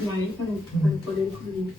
Vale, para poder incluir.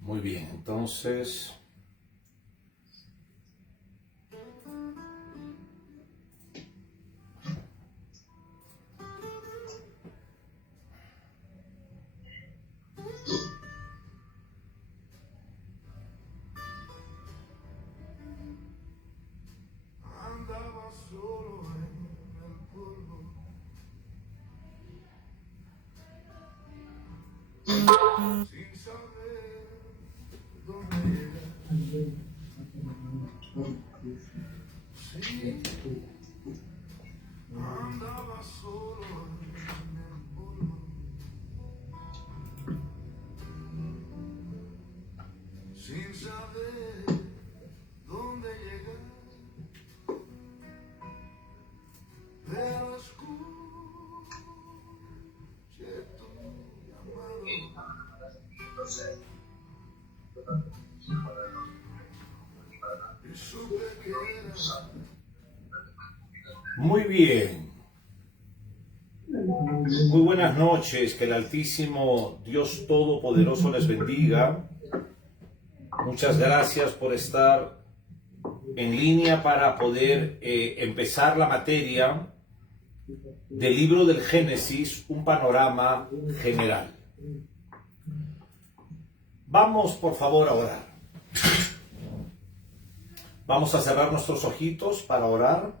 Muy bien, entonces andaba solo en el polvo, sin saber dónde llegar. Sí, andaba solo en el polvo, sin saber dónde llegar. Pero escuché tu llamado y supe que era. muy bien. Muy buenas noches, que el Altísimo Dios Todopoderoso les bendiga. Muchas gracias por estar en línea para poder empezar la materia del libro del Génesis, un panorama general. Vamos por favor a orar. Vamos a cerrar nuestros ojitos para orar.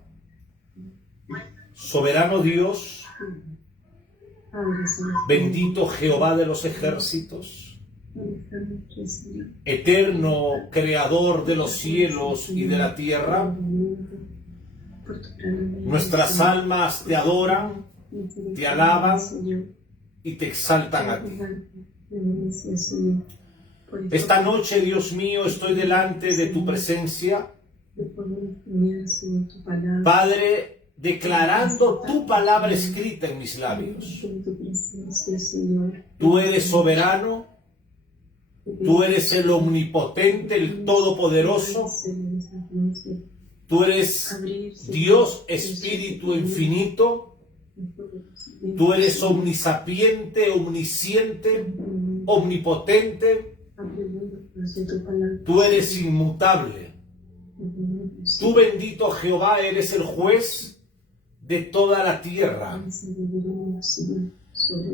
Soberano Dios, bendito Jehová de los ejércitos, eterno creador de los cielos y de la tierra, nuestras almas te adoran, te alaban y te exaltan a ti. Esta noche, Dios mío, estoy delante de tu presencia, Padre, declarando tu palabra escrita en mis labios. Tú eres soberano, tú eres el omnipotente, el todopoderoso, tú eres Dios Espíritu infinito, tú eres omnisapiente, omnisciente, omnipotente, tú eres inmutable. Tú, bendito Jehová, eres el juez de toda la tierra.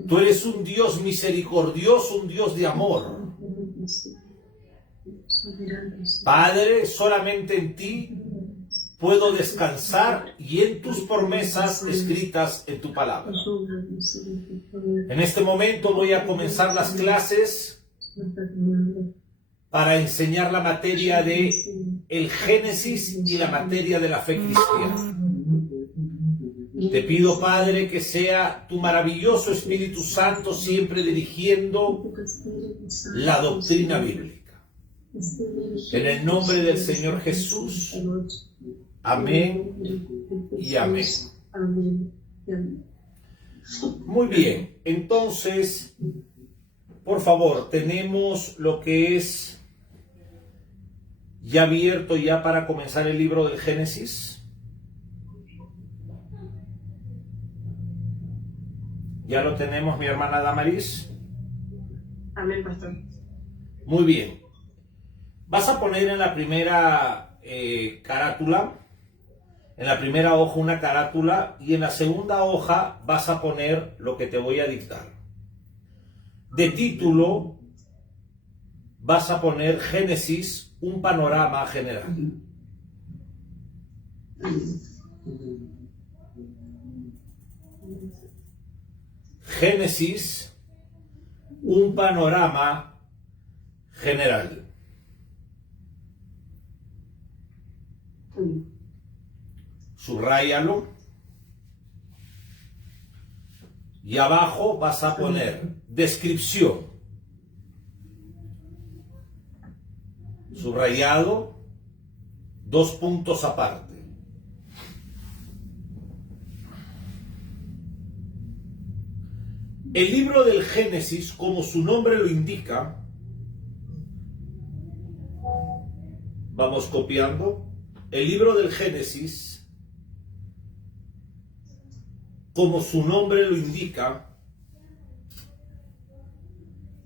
Tú eres un Dios misericordioso, un Dios de amor. Padre, solamente en ti puedo descansar y en tus promesas escritas en tu palabra. En este momento voy a comenzar las clases para enseñar la materia de el Génesis y la materia de la fe cristiana. Te pido, Padre, que sea tu maravilloso Espíritu Santo siempre dirigiendo la doctrina bíblica. En el nombre del Señor Jesús. Amén y amén. Muy bien, entonces, por favor, tenemos lo que es ya abierto ya para comenzar el libro del Génesis. ¿Ya lo tenemos, mi hermana Damaris? Amén, pastor. Muy bien. Vas a poner en la primera carátula, en la primera hoja una carátula y en la segunda hoja vas a poner lo que te voy a dictar. De título vas a poner Génesis, un panorama general. Génesis, un panorama general. Subráyalo. Y abajo vas a poner descripción. Subrayado, 2 puntos aparte. El libro del Génesis, como su nombre lo indica, vamos copiando. El libro del Génesis, como su nombre lo indica,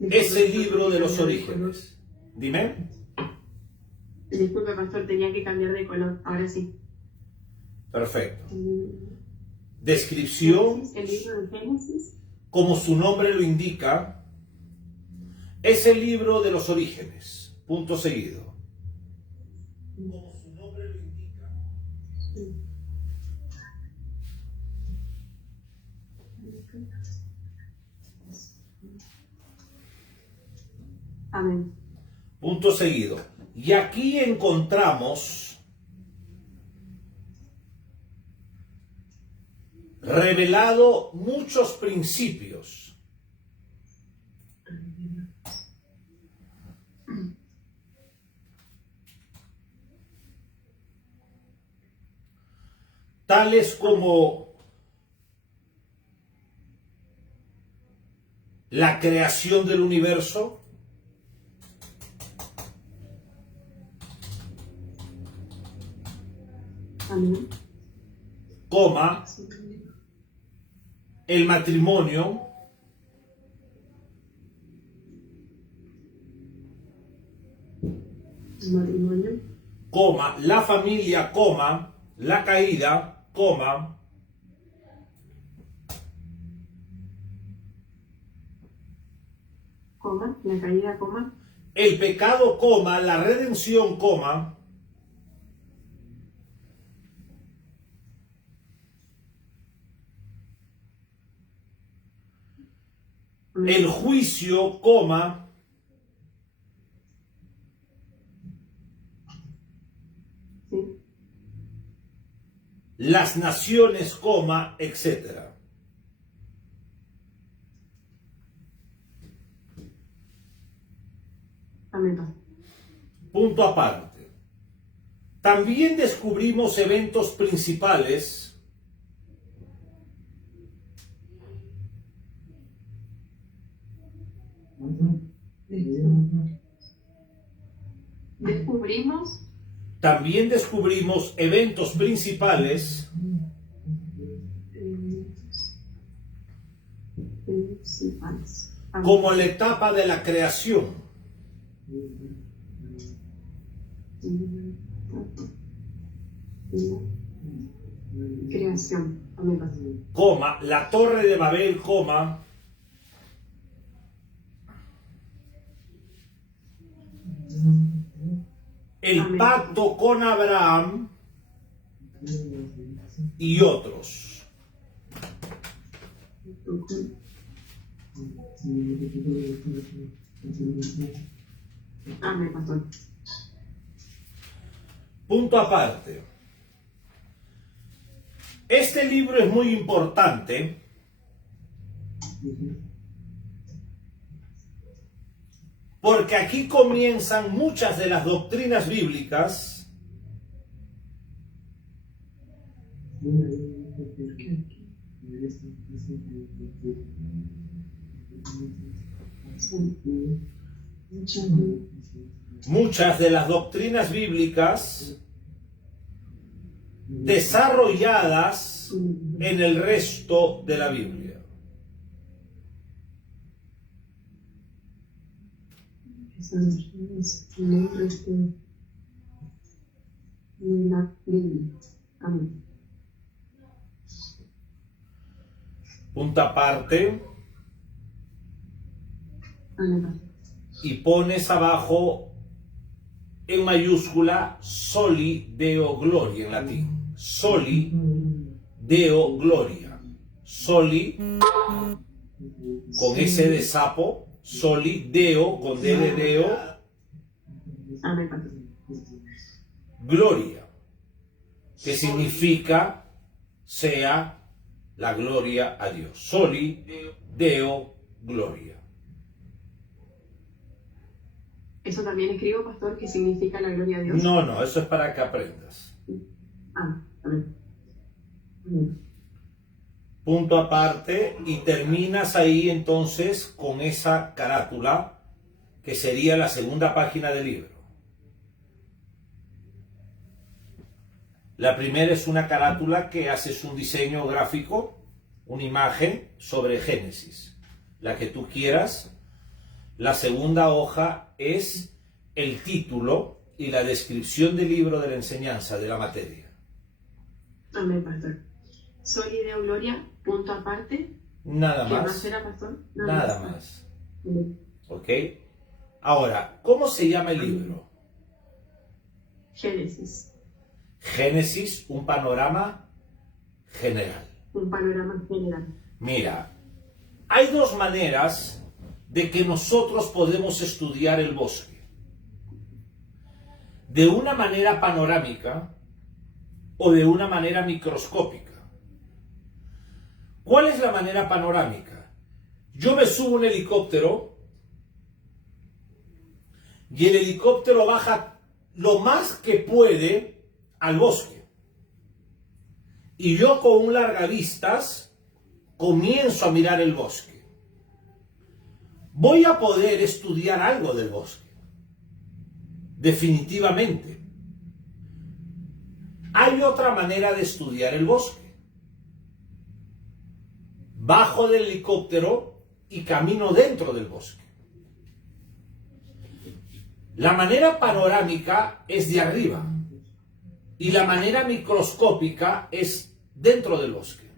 es el libro de los orígenes. Dime. Disculpe, pastor, tenía que cambiar de color. Ahora sí. Perfecto. Descripción, El libro de Génesis. como su nombre lo indica, es el libro de los orígenes. Punto seguido. Como su nombre lo indica. Amén. Punto seguido. Y aquí encontramos revelado muchos principios. Tales como la creación del universo, Amén. coma, el matrimonio, Matrimonio. coma, la familia, coma, la caída, coma, Coma. La caída, coma. el pecado, coma, la redención, coma, Amén. el juicio, coma, Sí. las naciones, coma, etcétera. Amén, pastor. Punto aparte. También descubrimos eventos principales Descubrimos. También descubrimos eventos principales Principales. Amén. como la etapa de la creación, Creación. Amén, pastor. coma, la torre de Babel, coma, el Amén. pacto con Abraham y otros. Amén, pastor. Punto aparte. Este libro es muy importante porque aquí comienzan muchas de las doctrinas bíblicas muchas de las doctrinas bíblicas desarrolladas en el resto de la Biblia. Amén. Punto aparte. Amén, pastor. Y pones abajo en mayúscula Soli Deo Gloria en latín. Soli Deo Gloria. Soli con S de sapo. Soli Deo con D de Deo. Amén, pastor. Gloria. Que significa sea la gloria a Dios. Soli Deo Gloria. ¿Eso también escribo, pastor, que significa la gloria a Dios? No, eso es para que aprendas. Amén. Amén. Punto aparte, y terminas ahí entonces con esa carátula que sería la segunda página del libro. La primera es una carátula que haces un diseño gráfico, una imagen sobre Génesis, la que tú quieras. La segunda hoja es el título y la descripción del libro de la enseñanza de la materia. Amén, pastor. Soli Deo Gloria, punto aparte. Nada ¿Qué más. más era, pastor? Nada más. Amén. ¿Ok? Ahora, ¿cómo se llama el libro? Génesis. Génesis, un panorama general. Un panorama general. Mira, hay dos maneras de que nosotros podemos estudiar el bosque. De una manera panorámica o de una manera microscópica. ¿Cuál es la manera panorámica? Yo me subo a un helicóptero y el helicóptero baja lo más que puede al bosque. Y yo con un largavistas comienzo a mirar el bosque. Voy a poder estudiar algo del bosque. Definitivamente. Hay otra manera de estudiar el bosque. Bajo del helicóptero y camino dentro del bosque. La manera panorámica es de arriba y la manera microscópica es dentro del bosque.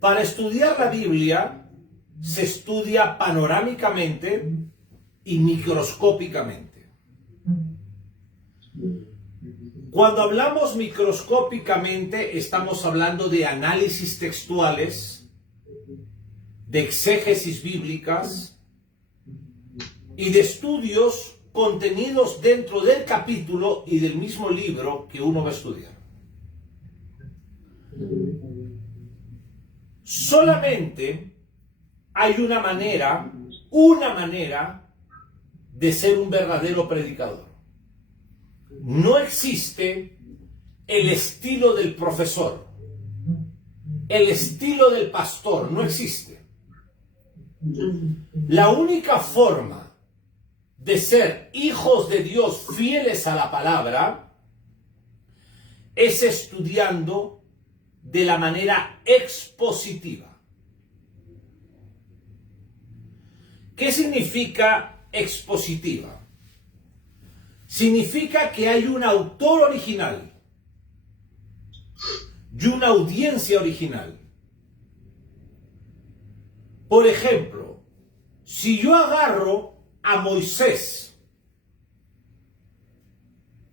Para estudiar la Biblia se estudia panorámicamente y microscópicamente. Cuando hablamos microscópicamente estamos hablando de análisis textuales, de exégesis bíblicas y de estudios contenidos dentro del capítulo y del mismo libro que uno va a estudiar. Solamente hay una manera de ser un verdadero predicador. No existe el estilo del profesor, el estilo del pastor, no existe. La única forma de ser hijos de Dios fieles a la palabra es estudiando de la manera expositiva. ¿Qué significa expositiva? Significa que hay un autor original y una audiencia original. Por ejemplo, si yo agarro a Moisés,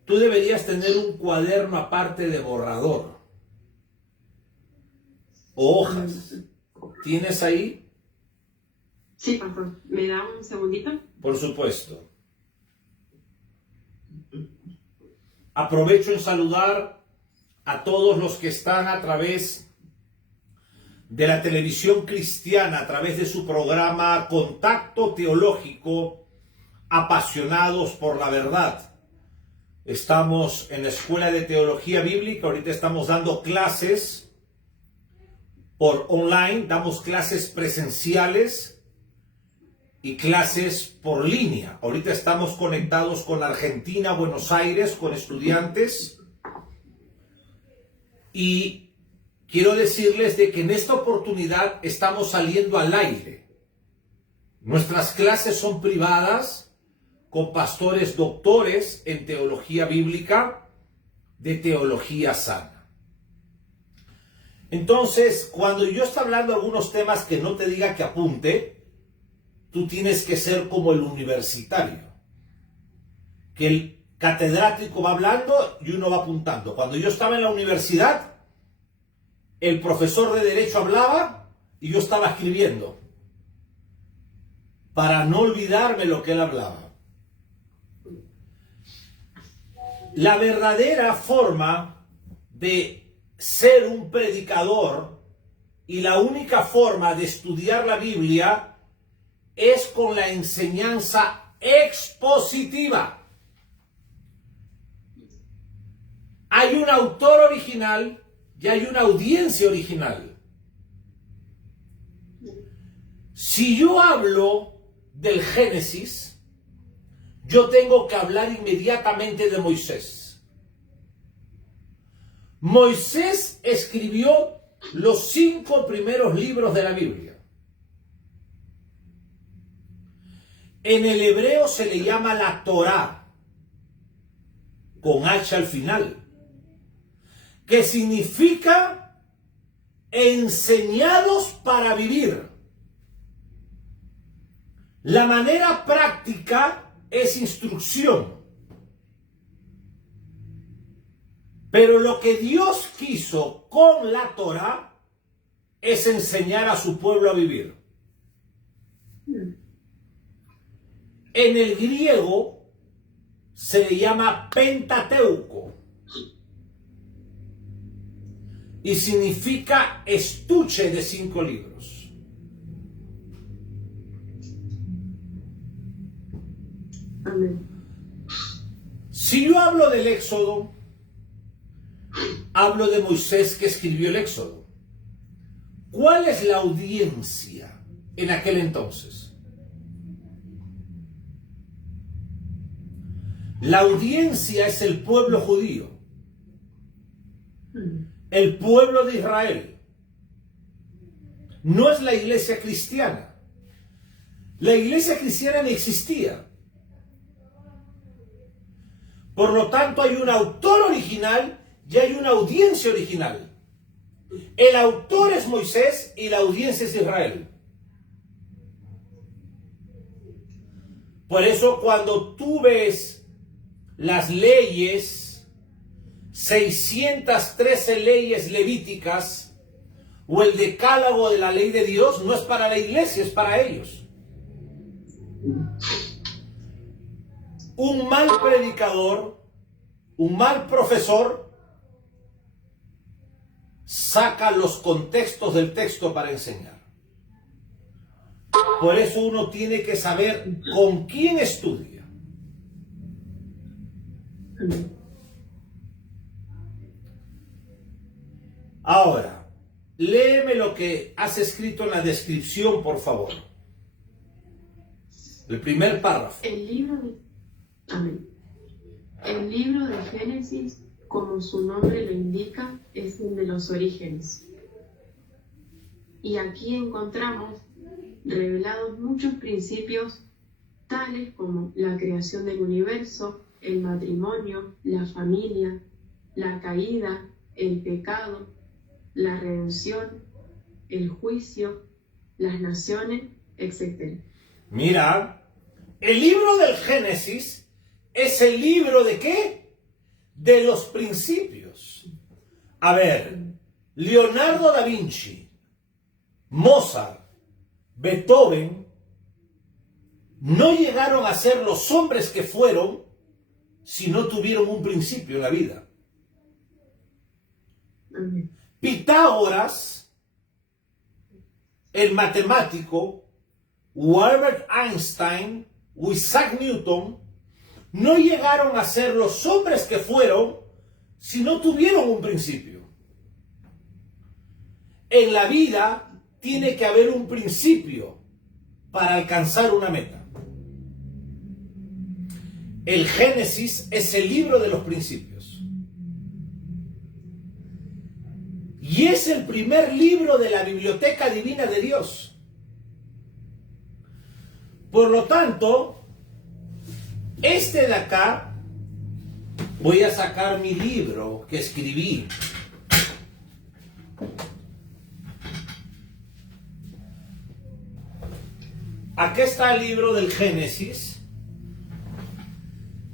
tú deberías tener un cuaderno aparte de borrador o hojas. ¿Tienes ahí? Sí, pastor. ¿Me da un segundito? Por supuesto. Aprovecho en saludar a todos los que están a través de la televisión cristiana, a través de su programa Contacto Teológico, apasionados por la verdad. Estamos en la Escuela de Teología Bíblica, ahorita estamos dando clases por online, damos clases presenciales y clases por línea. Ahorita estamos conectados con Argentina, Buenos Aires, con estudiantes. Y quiero decirles de que en esta oportunidad estamos saliendo al aire. Nuestras clases son privadas con pastores doctores en teología bíblica, de teología sana. Entonces, cuando yo estoy hablando de algunos temas que no te diga que apunte, tú tienes que ser como el universitario, que el catedrático va hablando y uno va apuntando. Cuando yo estaba en la universidad, el profesor de Derecho hablaba y yo estaba escribiendo, para no olvidarme lo que él hablaba. La verdadera forma de ser un predicador y la única forma de estudiar la Biblia es con la enseñanza expositiva. Hay un autor original y hay una audiencia original. Si yo hablo del Génesis, yo tengo que hablar inmediatamente de Moisés. Moisés escribió los 5 primeros libros de la Biblia. En el hebreo se le llama la Torá, con H al final, que significa enseñados para vivir. La manera práctica es instrucción. Pero lo que Dios quiso con la Torá es enseñar a su pueblo a vivir. En el griego se le llama Pentateuco y significa estuche de 5 libros. Amén. Si yo hablo del Éxodo, hablo de Moisés que escribió el Éxodo. ¿Cuál es la audiencia en aquel entonces? La audiencia es el pueblo judío, el pueblo de Israel. No es la iglesia cristiana. La iglesia cristiana ni existía. Por lo tanto, hay un autor original y hay una audiencia original. El autor es Moisés y la audiencia es Israel. Por eso, cuando tú ves las leyes, 613 leyes levíticas, o el decálogo de la ley de Dios, no es para la iglesia, es para ellos. Un mal predicador, un mal profesor, saca los contextos del texto para enseñar. Por eso uno tiene que saber con quién estudia. Ahora, léeme lo que has escrito en la descripción, por favor. El primer párrafo. Amén. El libro de Génesis, como su nombre lo indica, es el de los orígenes. Y aquí encontramos revelados muchos principios, tales como la creación del universo, el matrimonio, la familia, la caída, el pecado, la redención, el juicio, las naciones, etc. Mira, el libro del Génesis es el libro ¿de qué? De los principios. A ver, Leonardo da Vinci, Mozart, Beethoven, no llegaron a ser los hombres que fueron si no tuvieron un principio en la vida. Amén. Pitágoras, el matemático, o Albert Einstein, o Isaac Newton, no llegaron a ser los hombres que fueron si no tuvieron un principio. En la vida tiene que haber un principio para alcanzar una meta. El Génesis es el libro de los principios. Y es el primer libro de la biblioteca divina de Dios. Por lo tanto, este de acá, voy a sacar mi libro que escribí. Aquí está el libro del Génesis,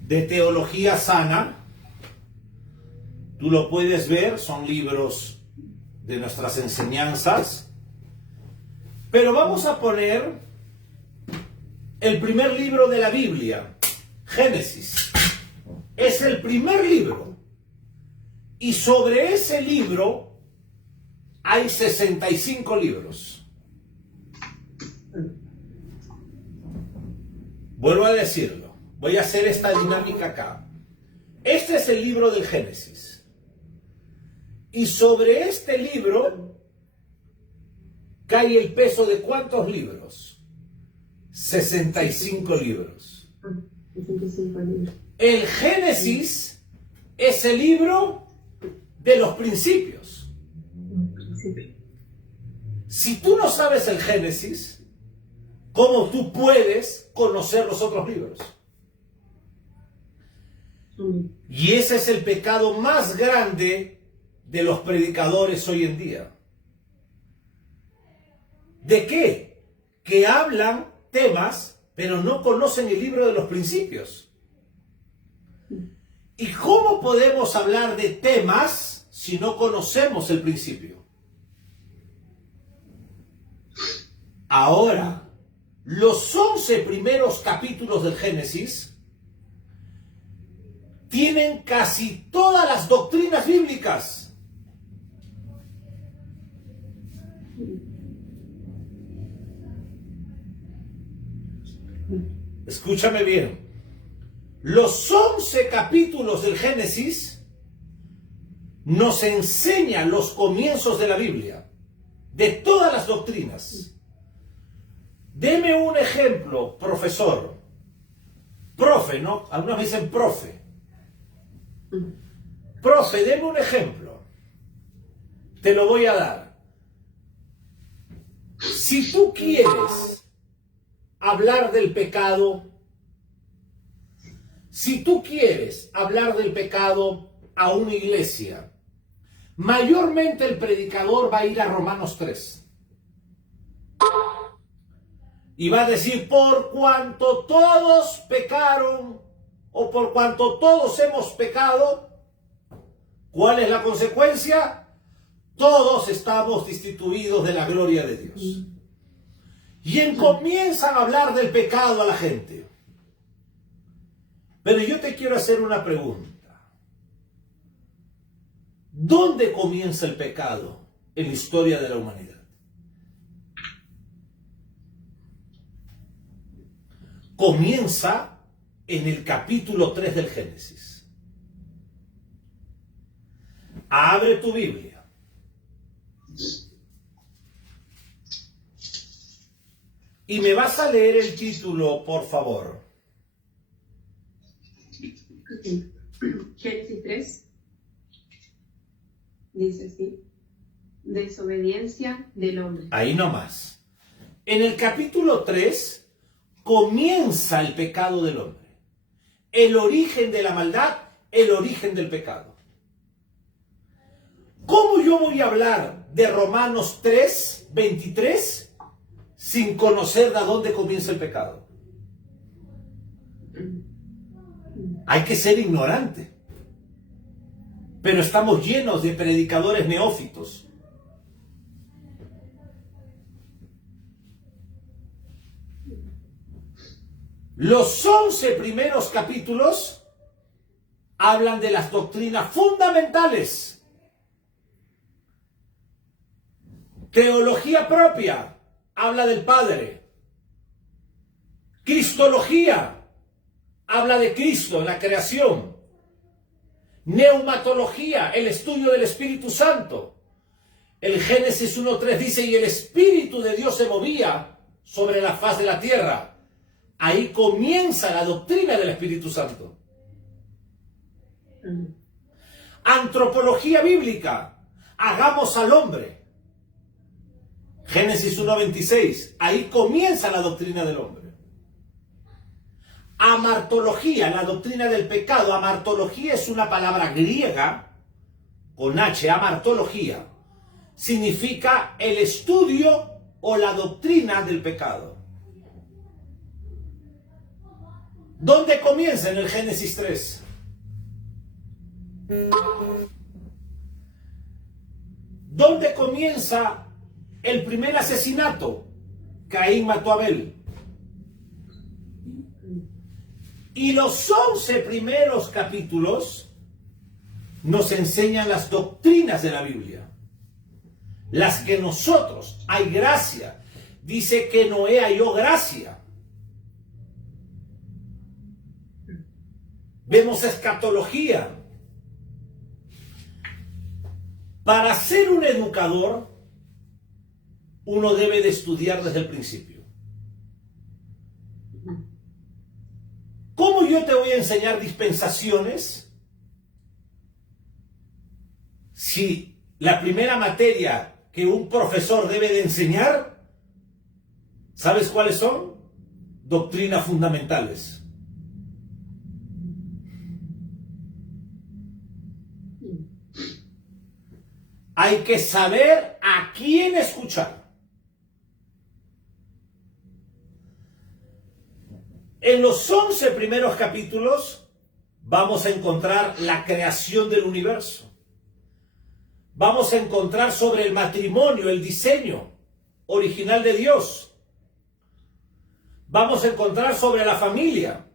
de teología sana. Tú lo puedes ver, son libros de nuestras enseñanzas. Pero vamos a poner el primer libro de la Biblia, Génesis. Es el primer libro. Y sobre ese libro hay 65 libros. Vuelvo a decirlo. Voy a hacer esta dinámica acá. Este es el libro del Génesis. Y sobre este libro cae el peso de ¿cuántos libros? 65 libros. 65 libros. El Génesis es el libro de los principios. Si tú no sabes el Génesis, ¿cómo tú puedes conocer los otros libros? Y ese es el pecado más grande de los predicadores hoy en día. ¿De qué? Que hablan temas, pero no conocen el libro de los principios. ¿Y cómo podemos hablar de temas si no conocemos el principio? Ahora, los 11 primeros capítulos del Génesis tienen casi todas las doctrinas bíblicas. Escúchame bien. Los 11 capítulos del Génesis nos enseñan los comienzos de la Biblia, de todas las doctrinas. Deme un ejemplo, profesor. Profe, ¿no? Algunos me dicen profe. Profe, deme un ejemplo. Te lo voy a dar. Si tú quieres hablar del pecado, si tú quieres hablar del pecado a una iglesia, mayormente el predicador va a ir a Romanos 3. Y va a decir, por cuanto todos pecaron, o por cuanto todos hemos pecado, ¿cuál es la consecuencia? Todos estamos destituidos de la gloria de Dios. Y comienzan a hablar del pecado a la gente. Pero yo te quiero hacer una pregunta. ¿Dónde comienza el pecado en la historia de la humanidad? Comienza en el capítulo 3 del Génesis. Abre tu Biblia. Y me vas a leer el título, por favor. Okay. Génesis 3 dice así: desobediencia del hombre. Ahí nomás. En el capítulo 3 comienza el pecado del hombre. El origen de la maldad, el origen del pecado. ¿Cómo yo voy a hablar de Romanos 3, 23 sin conocer de dónde comienza el pecado? Hay que ser ignorante. Pero estamos llenos de predicadores neófitos. Los 11 primeros capítulos hablan de las doctrinas fundamentales. Teología propia habla del Padre. Cristología habla de Cristo en la creación. Neumatología, el estudio del Espíritu Santo. El Génesis 1:3 dice, y el Espíritu de Dios se movía sobre la faz de la tierra. Ahí comienza la doctrina del Espíritu Santo. Antropología bíblica, hagamos al hombre. Génesis 1:26, ahí comienza la doctrina del hombre. Amartología, la doctrina del pecado. Amartología es una palabra griega con H, amartología. Significa el estudio o la doctrina del pecado. ¿Dónde comienza? En el Génesis 3. ¿Dónde comienza el primer asesinato? Caín mató a Abel. Y los 11 primeros capítulos nos enseñan las doctrinas de la Biblia. Las que nosotros, hay gracia. Dice que Noé halló gracia. Vemos escatología. Para ser un educador, uno debe de estudiar desde el principio. ¿Cómo yo te voy a enseñar dispensaciones si la primera materia que un profesor debe de enseñar, ¿sabes cuáles son? Doctrinas fundamentales. Hay que saber a quién escuchar. En los 11 primeros capítulos vamos a encontrar la creación del universo. Vamos a encontrar sobre el matrimonio, el diseño original de Dios. Vamos a encontrar sobre la familia,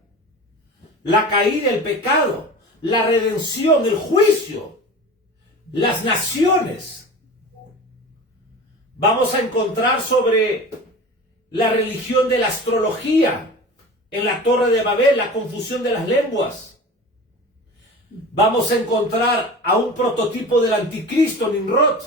la caída, el pecado, la redención, el juicio, las naciones. Vamos a encontrar sobre la religión de la astrología en la Torre de Babel, la confusión de las lenguas. Vamos a encontrar a un prototipo del anticristo, Nimrod.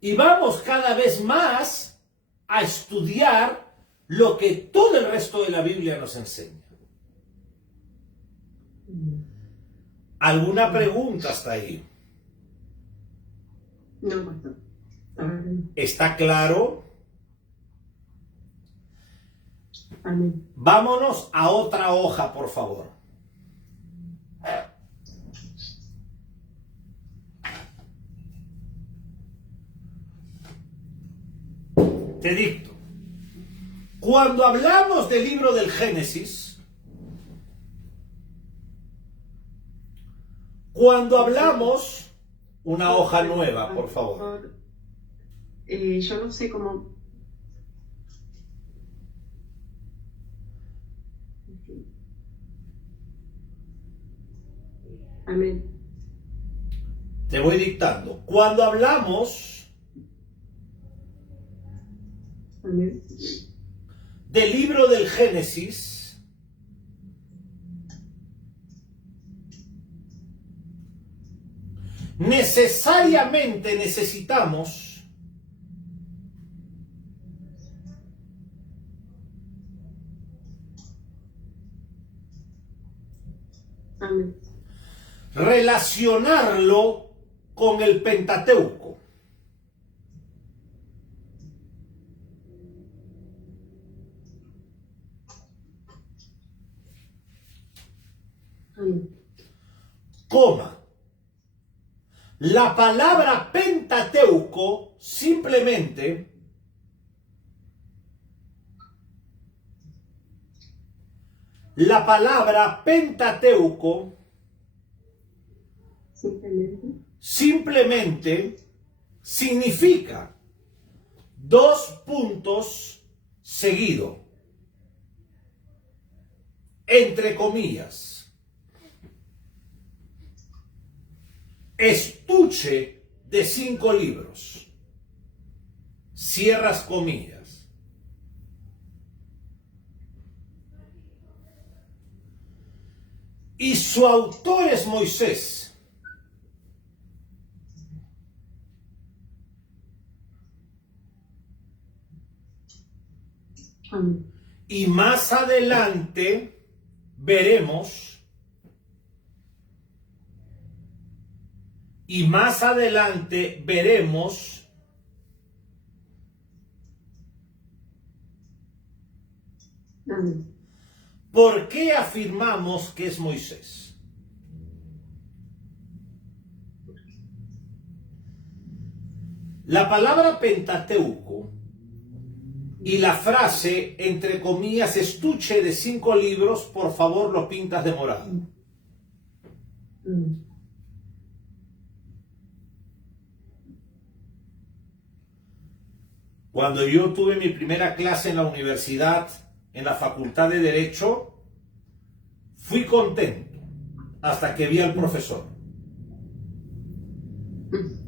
Y vamos cada vez más a estudiar lo que todo el resto de la Biblia nos enseña. ¿Alguna pregunta hasta ahí? No, pastor. ¿Está claro? Amén. Vámonos a otra hoja, por favor. Te dicto. Cuando hablamos del libro del Génesis, cuando hablamos, una hoja nueva, por favor. Yo no sé cómo. Amén. Te voy dictando. Cuando hablamos Amén. del libro del Génesis, necesariamente necesitamos Amén. relacionarlo con el Pentateuco. Amén. Coma. La palabra Pentateuco simplemente simplemente significa dos puntos seguidos, entre comillas, estuche de 5 libros, cierras comillas. Y su autor es Moisés. Amén. Y más adelante veremos, Amén. ¿Por qué afirmamos que es Moisés? La palabra Pentateuco y la frase, entre comillas, estuche de 5 libros, por favor lo pintas de morado. Cuando yo tuve mi primera clase en la universidad, en la Facultad de Derecho, fui contento hasta que vi al profesor.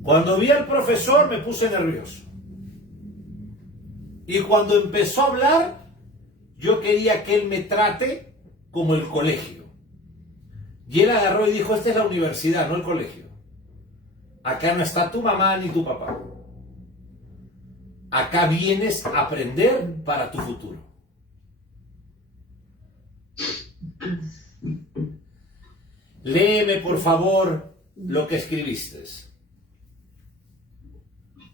Cuando vi al profesor me puse nervioso. Y cuando empezó a hablar, yo quería que él me trate como el colegio. Y él agarró y dijo, esta es la universidad, no el colegio. Acá no está tu mamá ni tu papá. Acá vienes a aprender para tu futuro. Léeme, por favor, lo que escribiste.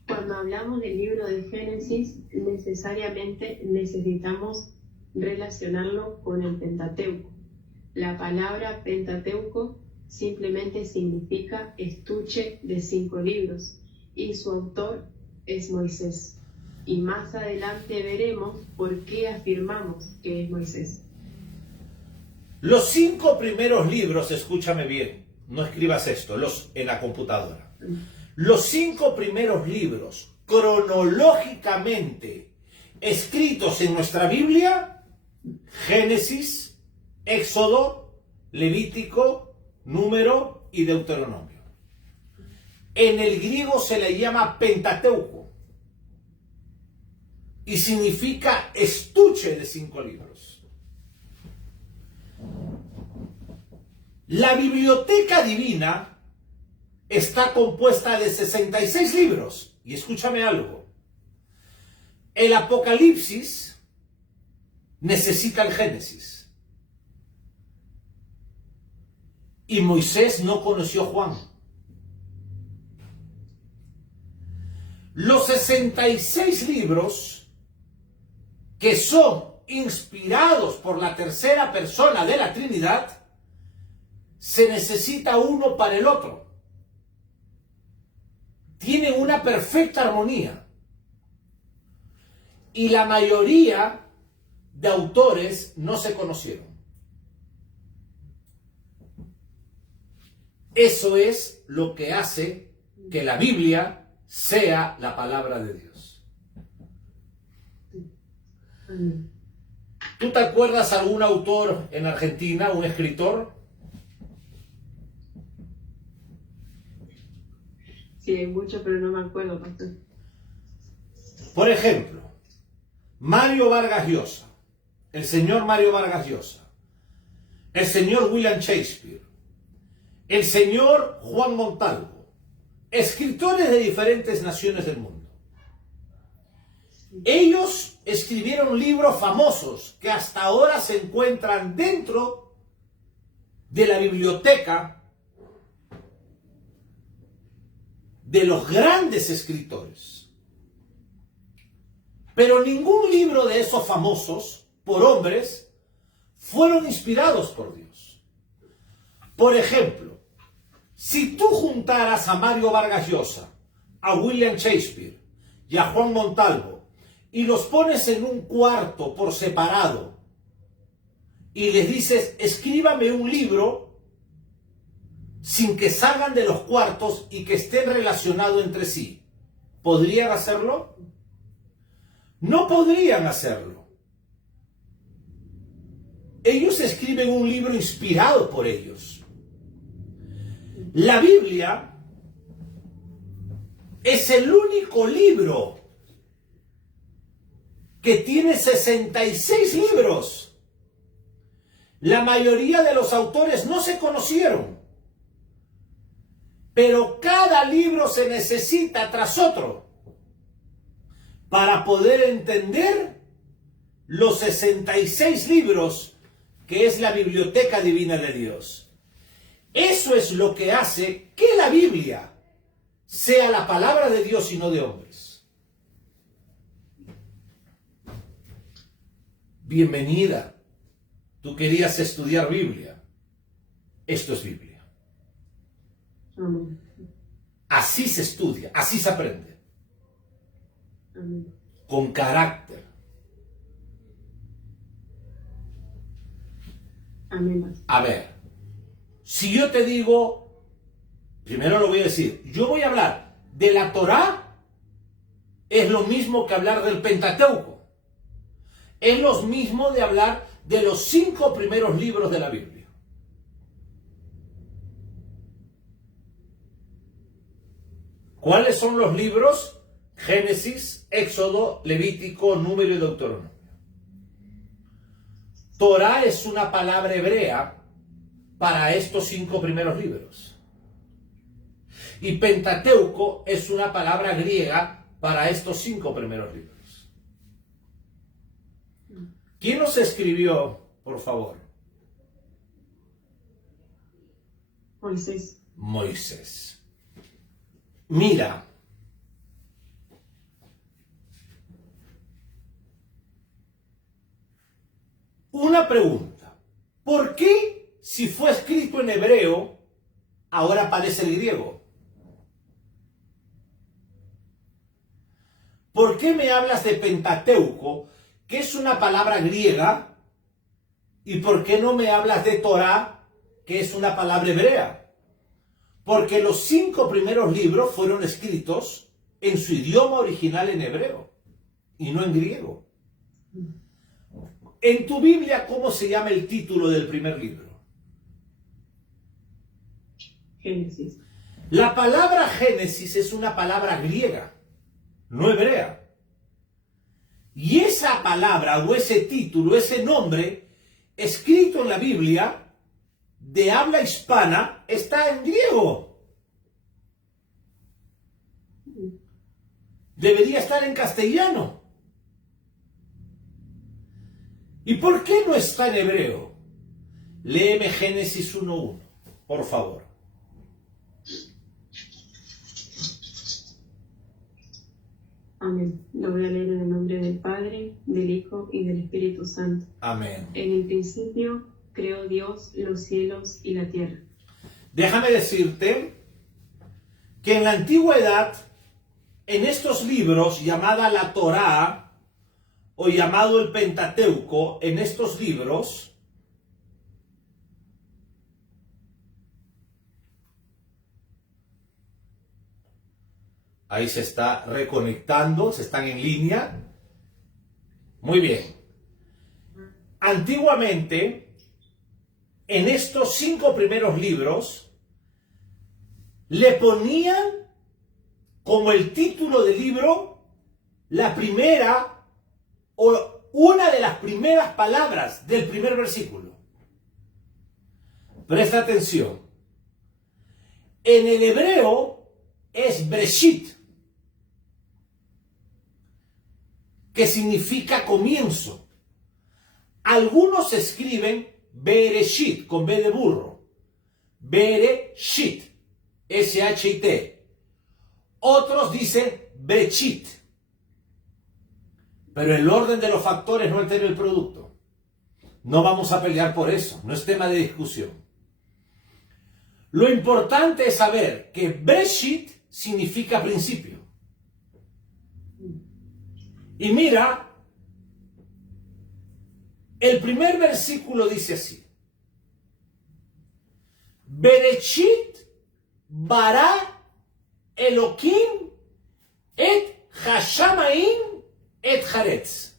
Cuando hablamos del libro de Génesis, necesariamente necesitamos relacionarlo con el Pentateuco. La palabra Pentateuco simplemente significa estuche de 5 libros y su autor es Moisés. Y más adelante veremos por qué afirmamos que es Moisés. Los 5 primeros libros, escúchame bien, no escribas esto, en la computadora. Los 5 primeros libros cronológicamente escritos en nuestra Biblia, Génesis, Éxodo, Levítico, Número y Deuteronomio. En el griego se le llama Pentateuco y significa estuche de 5 libros. La biblioteca divina está compuesta de 66 libros. Y escúchame algo. El Apocalipsis necesita el Génesis. Y Moisés no conoció a Juan. Los 66 libros que son inspirados por la tercera persona de la Trinidad, se necesita uno para el otro. Tienen una perfecta armonía. Y la mayoría de autores no se conocieron. Eso es lo que hace que la Biblia sea la palabra de Dios. ¿Tú te acuerdas algún autor en Argentina, un escritor? Sí, hay mucho, pero no me acuerdo, pastor. Por ejemplo, Mario Vargas Llosa, el señor Mario Vargas Llosa, el señor William Shakespeare, el señor Juan Montalvo, escritores de diferentes naciones del mundo. Ellos escribieron libros famosos que hasta ahora se encuentran dentro de la biblioteca de los grandes escritores. Pero ningún libro de esos famosos, por hombres, fueron inspirados por Dios. Por ejemplo, si tú juntaras a Mario Vargas Llosa, a William Shakespeare y a Juan Montalvo y los pones en un cuarto por separado y les dices, escríbame un libro sin que salgan de los cuartos y que estén relacionados entre sí, ¿podrían hacerlo? No podrían hacerlo. Ellos escriben un libro inspirado por ellos. La Biblia es el único libro que tiene 66 libros. La mayoría de los autores no se conocieron, pero cada libro se necesita tras otro para poder entender los 66 libros que es la biblioteca divina de Dios. Eso es lo que hace que la Biblia sea la palabra de Dios y no de hombres. bienvenida. Tú querías estudiar Biblia. Esto es Biblia. Amén. Así se estudia, así se aprende. Amén. Con carácter. Amén. A ver, si yo te digo, primero lo voy a decir, yo voy a hablar de la Torá, es lo mismo que hablar del Pentateuco. Es lo mismo de hablar de los 5 primeros libros de la Biblia. ¿Cuáles son los libros? Génesis, Éxodo, Levítico, Número y Deuteronomio. Torá es una palabra hebrea para estos 5 primeros libros. Y Pentateuco es una palabra griega para estos 5 primeros libros. ¿Quién los escribió, por favor? Moisés. Moisés. Mira, una pregunta. ¿Por qué si fue escrito en hebreo, ahora aparece el griego? ¿Por qué me hablas de Pentateuco, que es una palabra griega, y por qué no me hablas de Torá, que es una palabra hebrea? Porque los 5 primeros libros fueron escritos en su idioma original en hebreo y no en griego. En tu Biblia, ¿cómo se llama el título del primer libro? Génesis. La palabra Génesis es una palabra griega, no hebrea. Y esa palabra o ese título, ese nombre, escrito en la Biblia, de habla hispana, está en griego. Debería estar en castellano. ¿Y por qué no está en hebreo? Léeme Génesis 1:1, por favor. Amén. Lo voy a leer en el nombre del Padre, del Hijo y del Espíritu Santo. Amén. En el principio creó Dios los cielos y la tierra. Déjame decirte que en la antigüedad, en estos libros, llamada la Torá, o llamado el Pentateuco, en estos libros, ahí se está reconectando, se están en línea. Muy bien. Antiguamente, en estos 5 primeros libros, le ponían como el título del libro la primera o una de las primeras palabras del primer versículo. Presta atención. En el hebreo es Breshit, que significa comienzo. Algunos escriben Bereshit, con B de burro. Bereshit, S-H-I-T. Otros dicen Brechit. Pero el orden de los factores no altera el producto. No vamos a pelear por eso, no es tema de discusión. Lo importante es saber que Breshit significa principio. Y mira, el primer versículo dice así: Bereshit bara Elohim et Hashamaim et Haaretz.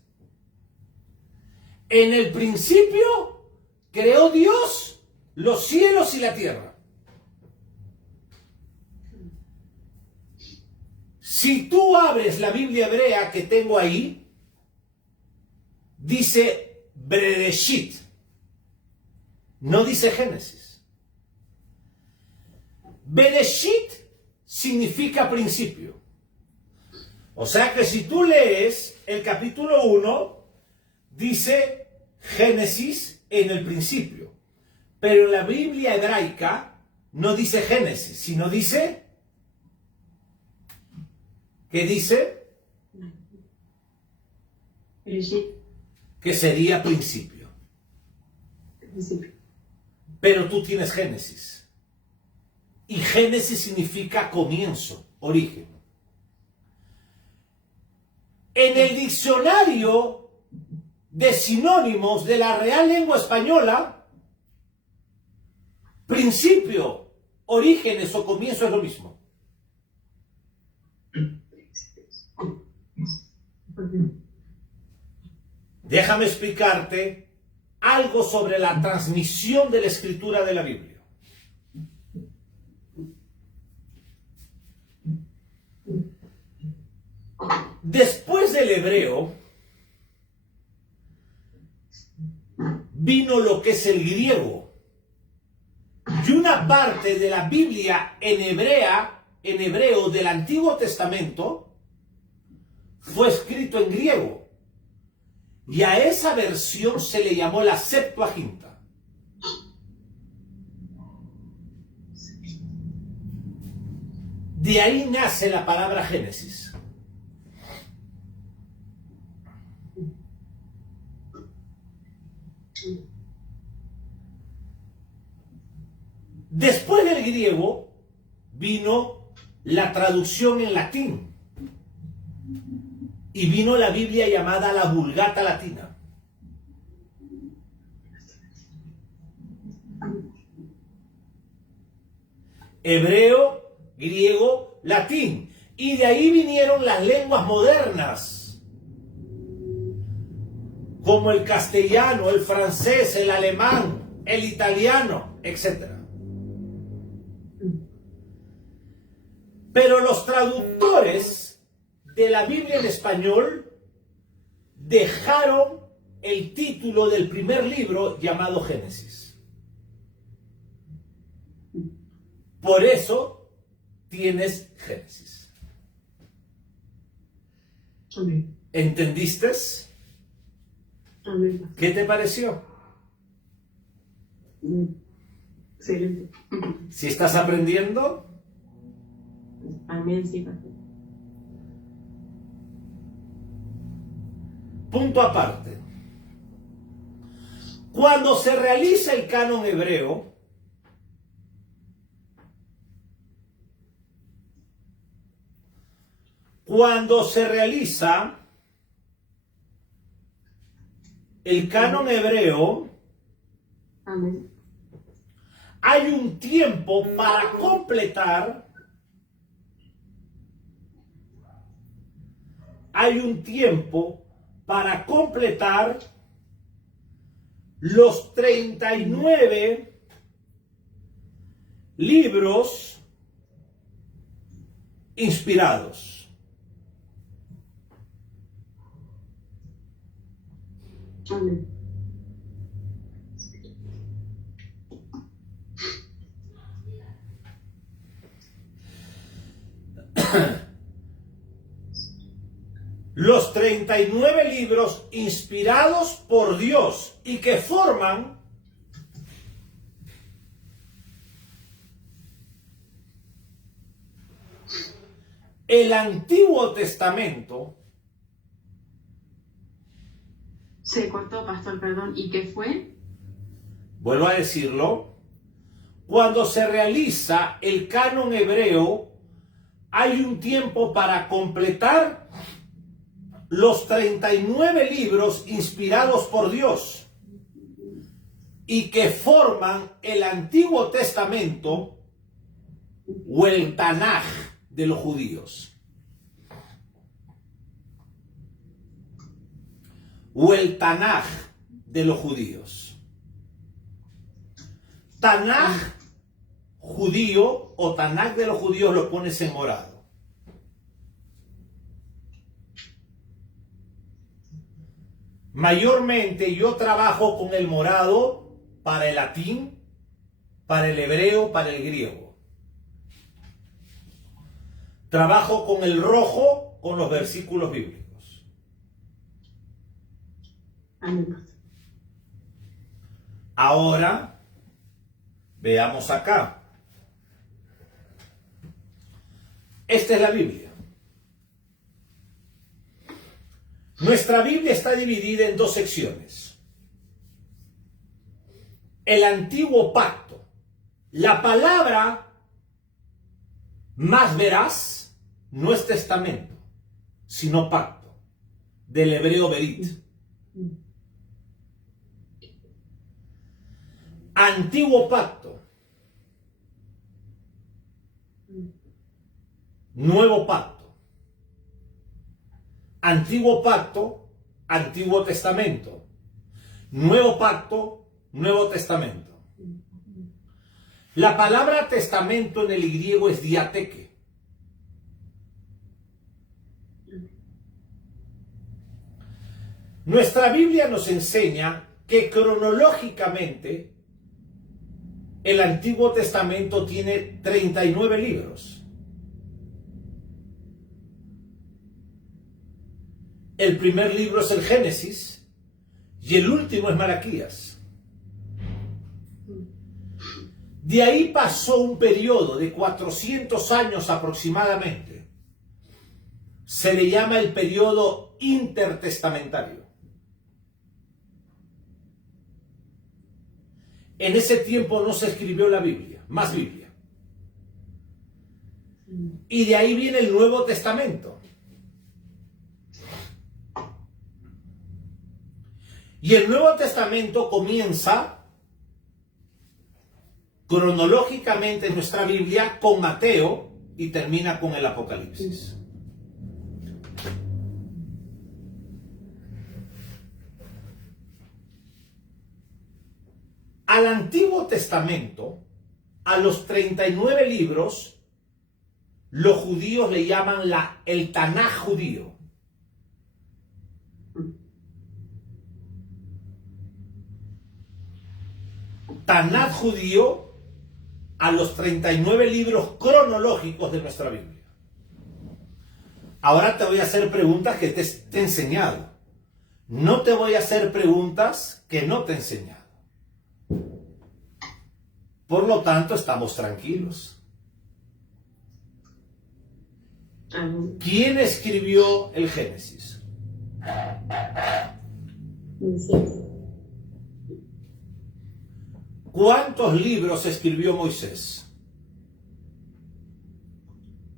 En el principio creó Dios los cielos y la tierra. Si tú abres la Biblia hebrea que tengo ahí, dice Bereshit, no dice Génesis. Bereshit significa principio. O sea que si tú lees el capítulo 1, dice Génesis en el principio. Pero en la Biblia hebraica no dice Génesis, sino dice... ¿Qué dice? Breshit. que sería principio. Principio. Pero tú tienes Génesis. Y Génesis significa comienzo, origen. En el diccionario de sinónimos de la Real Lengua Española, principio, orígenes o comienzo es lo mismo. Déjame explicarte algo sobre la transmisión de la escritura de la Biblia. Después del hebreo, vino lo que es el griego. Y una parte de la Biblia en hebreo del Antiguo Testamento, fue escrito en griego. Y a esa versión se le llamó la Septuaginta. De ahí nace la palabra Génesis. Después del griego vino la traducción en latín. Y vino la Biblia llamada la Vulgata Latina. Hebreo, griego, latín. Y de ahí vinieron las lenguas modernas, como el castellano, el francés, el alemán, el italiano, etc. Pero los traductores de la Biblia en español dejaron el título del primer libro llamado Génesis. Por eso tienes Génesis. Amén. ¿Entendiste? Amén. ¿Qué te pareció? Excelente. Si estás aprendiendo, Amén, sí, pastor. punto aparte. Cuando se realiza el canon hebreo, Amén. hay un tiempo para completar, los 39 libros inspirados. Amén. Los 39 libros inspirados por Dios y que forman el Antiguo Testamento. Se cortó, pastor, perdón. ¿Y qué fue? Vuelvo a decirlo. Cuando se realiza el canon hebreo, hay un tiempo para completar los 39 libros inspirados por Dios y que forman el Antiguo Testamento o el Tanaj de los judíos. O el Tanaj de los judíos. Tanaj judío o Tanaj de los judíos lo pones en morado. Mayormente yo trabajo con el morado para el latín, para el hebreo, para el griego. Trabajo con el rojo con los versículos bíblicos. Amén, pastor. Ahora, veamos acá. Esta es la Biblia. Nuestra Biblia está dividida en dos secciones. El Antiguo Pacto. La palabra más veraz no es testamento, sino pacto, del hebreo berit. Antiguo Pacto. Nuevo Pacto. Antiguo Pacto, Antiguo Testamento. Nuevo Pacto, Nuevo Testamento. La palabra testamento en el griego es diateque. Nuestra Biblia nos enseña que cronológicamente el Antiguo Testamento tiene 39 libros. El primer libro es el Génesis y el último es Malaquías. De ahí pasó un periodo de 400 años aproximadamente. Se le llama el periodo intertestamentario. En ese tiempo no se escribió la Biblia, más Biblia. Y de ahí viene el Nuevo Testamento. Y el Nuevo Testamento comienza cronológicamente en nuestra Biblia con Mateo y termina con el Apocalipsis. Al Antiguo Testamento, a los 39 libros, los judíos le llaman el Tanaj judío. Tanaj judío a los 39 libros cronológicos de nuestra Biblia. Ahora te voy a hacer preguntas que te he enseñado. No te voy a hacer preguntas que no te he enseñado. Por lo tanto, estamos tranquilos. ¿Quién escribió el Génesis? ¿Cuántos libros escribió Moisés?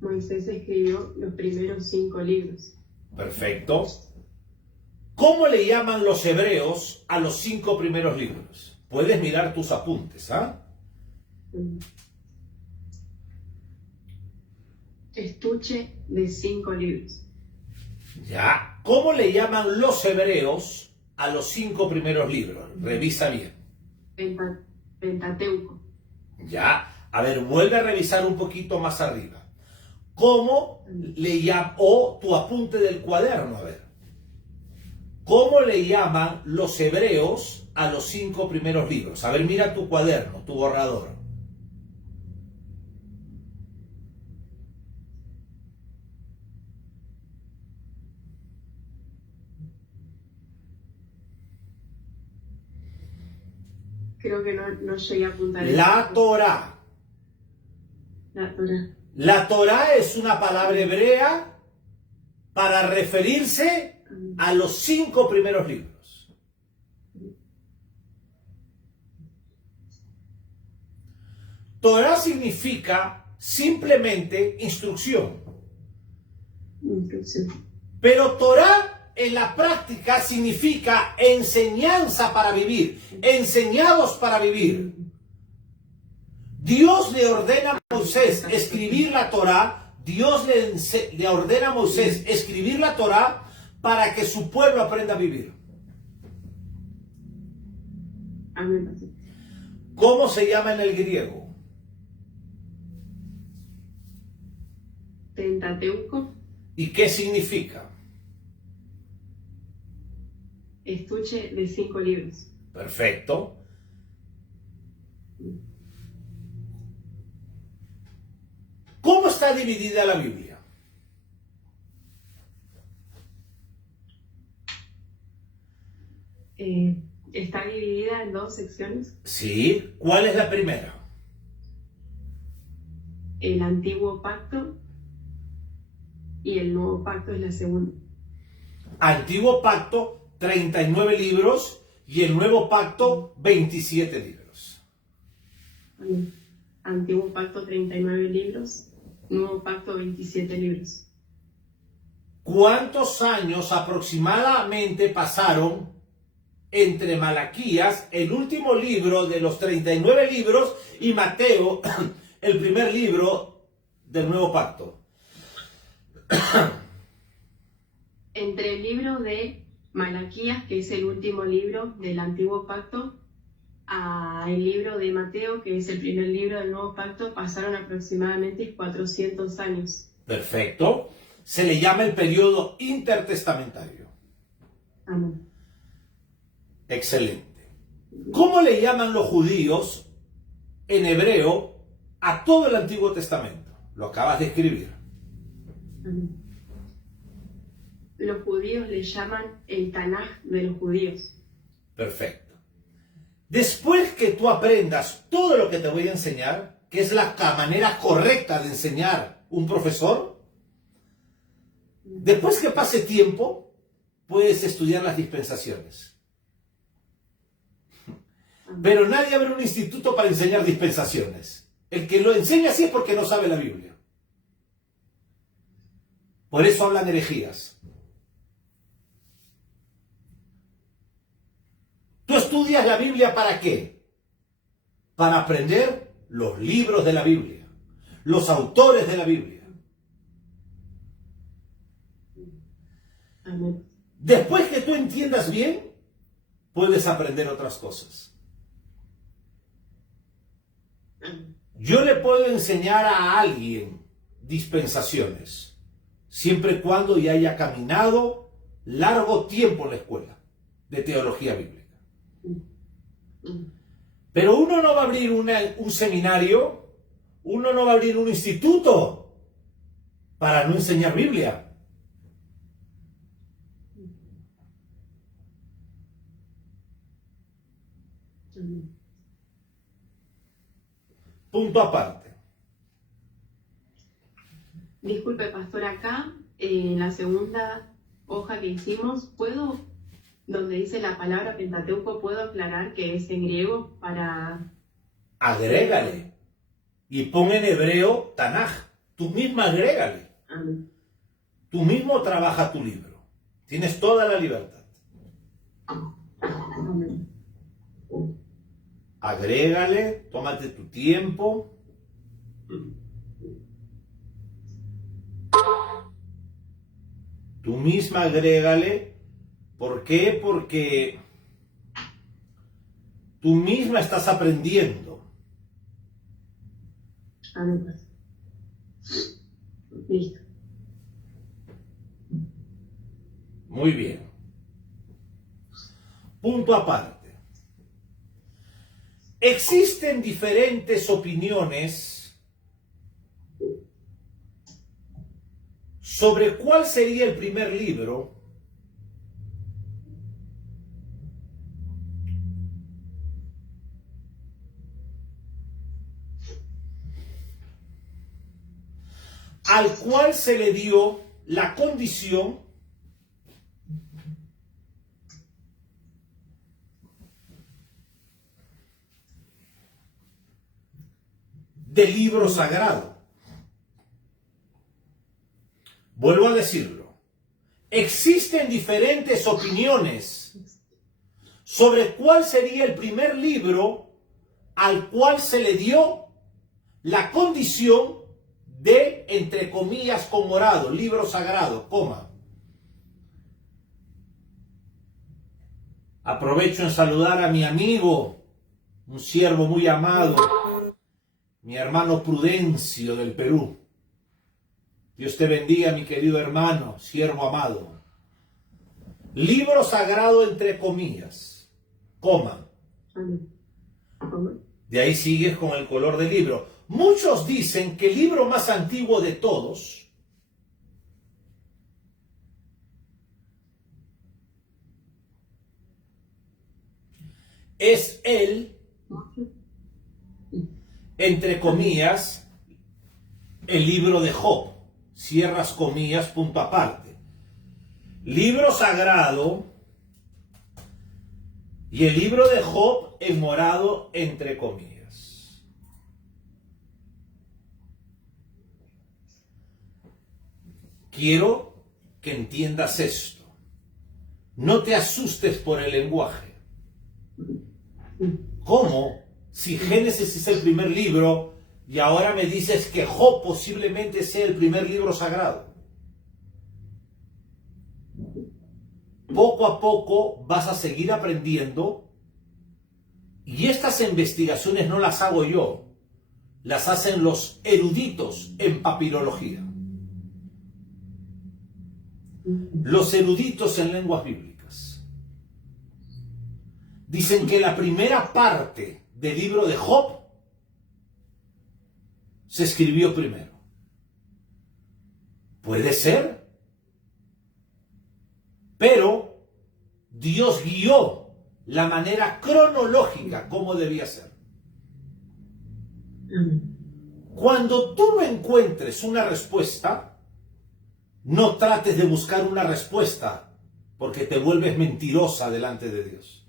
Moisés escribió los primeros 5 libros. Perfecto. ¿Cómo le llaman los hebreos a los 5 primeros libros? Puedes mirar tus apuntes, ¿ah? Estuche de 5 libros. Ya. ¿Cómo le llaman los hebreos a los 5 primeros libros? Revisa bien. Pentateuco. Ya. A ver, vuelve a revisar un poquito más arriba. ¿Cómo le llaman, o tu apunte del cuaderno, a ver. ¿Cómo le llaman los hebreos a los 5 primeros libros? A ver, mira tu cuaderno, tu borrador. Creo que no llegué a apuntar. La Torá. La Torá. La Torá es una palabra hebrea para referirse a los 5 primeros libros. Torá significa simplemente instrucción. Pero Torá en la práctica significa enseñanza para vivir, enseñados para vivir. Dios le ordena a Moisés escribir la Torá, Dios le ordena a Moisés escribir la Torá para que su pueblo aprenda a vivir. Amén. ¿Cómo se llama en el griego? Pentateuco. ¿Y qué significa? Estuche de 5 libros. Perfecto. ¿Cómo está dividida la Biblia? Está dividida en 2 secciones. Sí. ¿Cuál es la primera? El Antiguo Pacto y el Nuevo Pacto es la segunda. Antiguo Pacto, 39 libros, y el Nuevo Pacto, 27 libros. Amén. Antiguo Pacto, 39 libros. Nuevo Pacto, 27 libros. ¿Cuántos años aproximadamente pasaron entre Malaquías, el último libro de los 39 libros, y Mateo, el primer libro del Nuevo Pacto? Entre el libro de Malaquías, que es el último libro del Antiguo Pacto, a el libro de Mateo, que es el primer libro del Nuevo Pacto, pasaron aproximadamente 400 años. Perfecto. Se le llama el periodo intertestamentario. Amén. Excelente. ¿Cómo le llaman los judíos en hebreo a todo el Antiguo Testamento? Lo acabas de escribir. Amén. Los judíos le llaman el Tanaj de los judíos. Perfecto. Después que tú aprendas todo lo que te voy a enseñar, que es la manera correcta de enseñar un profesor, después que pase tiempo, puedes estudiar las dispensaciones. Pero nadie abre un instituto para enseñar dispensaciones. El que lo enseña así es porque no sabe la Biblia. Por eso hablan herejías. ¿Tú estudias la Biblia para qué? Para aprender los libros de la Biblia, los autores de la Biblia. Amén. Después que tú entiendas bien, puedes aprender otras cosas. Yo le puedo enseñar a alguien dispensaciones, siempre y cuando ya haya caminado largo tiempo en la escuela de teología bíblica. Pero uno no va a abrir un seminario, uno no va a abrir un instituto para no enseñar Biblia. Punto aparte. Disculpe, pastor, acá en la segunda hoja que hicimos, donde dice la palabra Pentateuco, ¿puedo aclarar que es en griego para...? Agrégale. Y pon en hebreo Tanaj. Tú misma agrégale. Amén. Tú mismo trabaja tu libro. Tienes toda la libertad. Amén. Agrégale, tómate tu tiempo. Tú misma agrégale. ¿Por qué? Porque tú misma estás aprendiendo. Amén. Listo. Muy bien. Punto aparte. Existen diferentes opiniones sobre cuál sería el primer libro al cual se le dio la condición de libro sagrado. Vuelvo a decirlo. Existen diferentes opiniones sobre cuál sería el primer libro al cual se le dio la condición de, entre comillas, con morado, libro sagrado, coma. Aprovecho en saludar a mi amigo, un siervo muy amado, mi hermano Prudencio del Perú. Dios te bendiga, mi querido hermano, siervo amado. Libro sagrado entre comillas, coma. Amén. Amén. De ahí sigues con el color del libro. Muchos dicen que el libro más antiguo de todos es el, entre comillas, el libro de Job. Cierras comillas, punto aparte. libro sagrado y el libro de Job enmorado entre comillas. Quiero que entiendas esto. No te asustes por el lenguaje. ¿Cómo? Si Génesis es el primer libro y ahora me dices que Job posiblemente sea el primer libro sagrado. Poco a poco vas a seguir aprendiendo y estas investigaciones no las hago yo, las hacen los eruditos en papirología. Los eruditos en lenguas bíblicas dicen que la primera parte del libro de Job se escribió primero. Puede ser, pero Dios guió la manera cronológica como debía ser. Cuando tú no encuentres una respuesta, no trates de buscar una respuesta porque te vuelves mentirosa delante de Dios.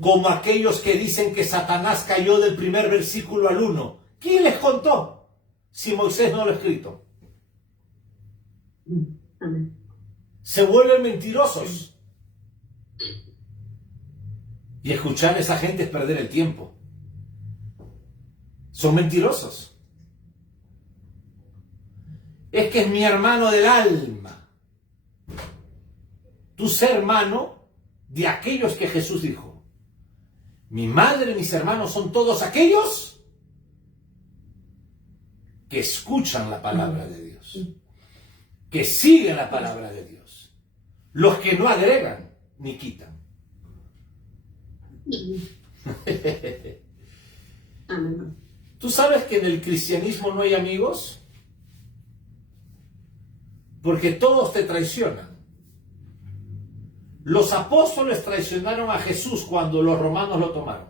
Como aquellos que dicen que Satanás cayó del primer versículo al 1. ¿Quién les contó si Moisés no lo ha escrito? Se vuelven mentirosos. Y escuchar a esa gente es perder el tiempo. Son mentirosos. Es que es mi hermano del alma. Tú sé hermano de aquellos que Jesús dijo: mi madre y mis hermanos son todos aquellos que escuchan la palabra de Dios, que siguen la palabra de Dios, los que no agregan ni quitan. ¿Tú sabes que en el cristianismo no hay amigos? Porque todos te traicionan. Los apóstoles traicionaron a Jesús cuando los romanos lo tomaron.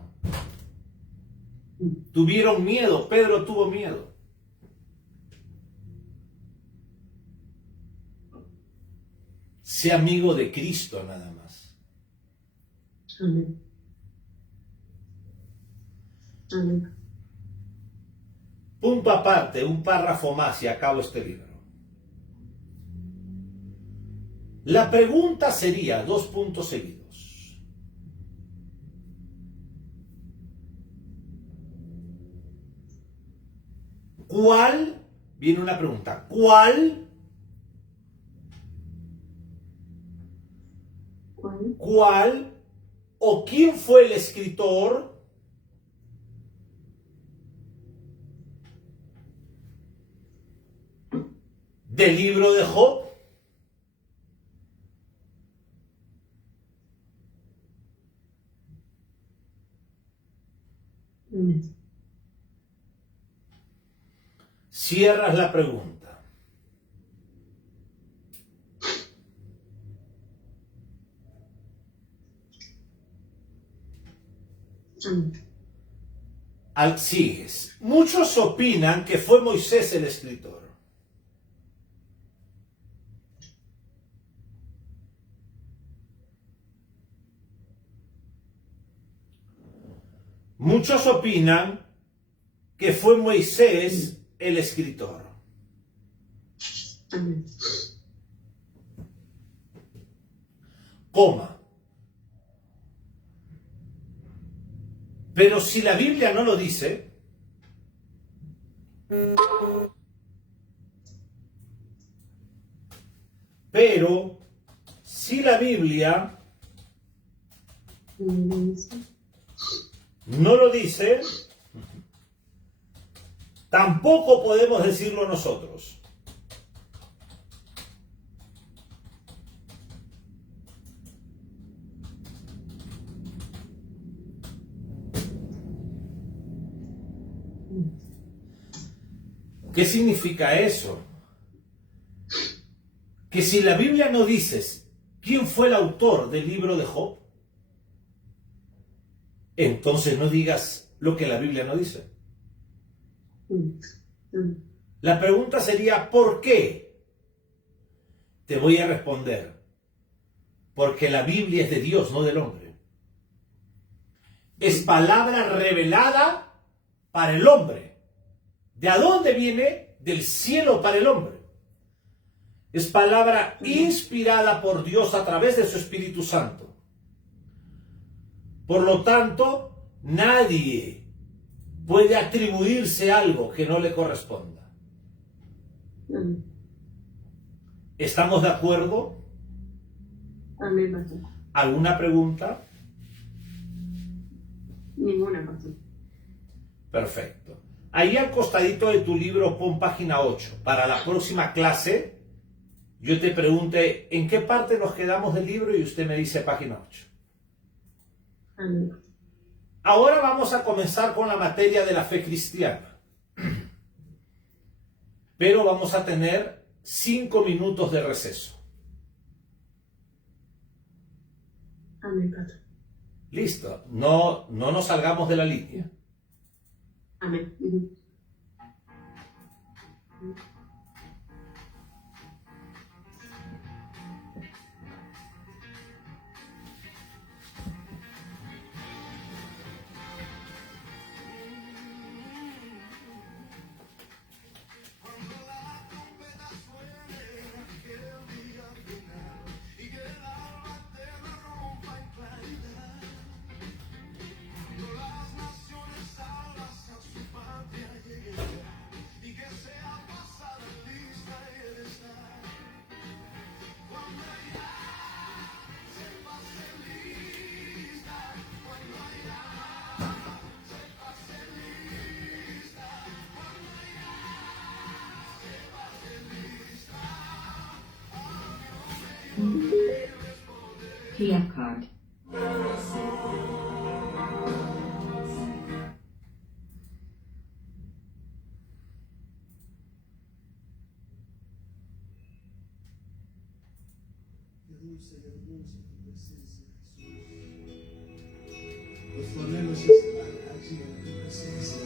Tuvieron miedo, Pedro tuvo miedo. Sé amigo de Cristo nada más. Amén. Amén. Punto aparte, un párrafo más y acabo este libro. La pregunta sería, 2 puntos seguidos. ¿Cuál? Viene una pregunta. ¿Cuál? ¿Cuál o quién fue el escritor del libro de Job? Cierras la pregunta. Sigues. Muchos opinan que fue Moisés el escritor. Muchos opinan que fue Moisés el escritor. Coma. Pero si la Biblia no lo dice, pero si la Biblia no lo dice, tampoco podemos decirlo nosotros. ¿Qué significa eso? Que si la Biblia no dice quién fue el autor del libro de Job, entonces no digas lo que la Biblia no dice. La pregunta sería, ¿por qué? Te voy a responder, porque la Biblia es de Dios, no del hombre. Es palabra revelada para el hombre. ¿De dónde viene? Del cielo para el hombre. Es palabra inspirada por Dios a través de su Espíritu Santo. Por lo tanto, nadie puede atribuirse algo que no le corresponda. ¿Estamos de acuerdo? Amén, pastor. ¿Alguna pregunta? Ninguna, pastor. Perfecto. Ahí al costadito de tu libro pon página 8. Para la próxima clase, yo te pregunte en qué parte nos quedamos del libro y usted me dice página 8. Amén. Ahora vamos a comenzar con la materia de la fe cristiana. Pero vamos a tener 5 minutos de receso. Amén, pastor. Listo. No nos salgamos de la línea. Amén. Kia card. Dulce y hermosa tu presencia, Jesús. Nuestro anhelo es estar allí en tu presencia.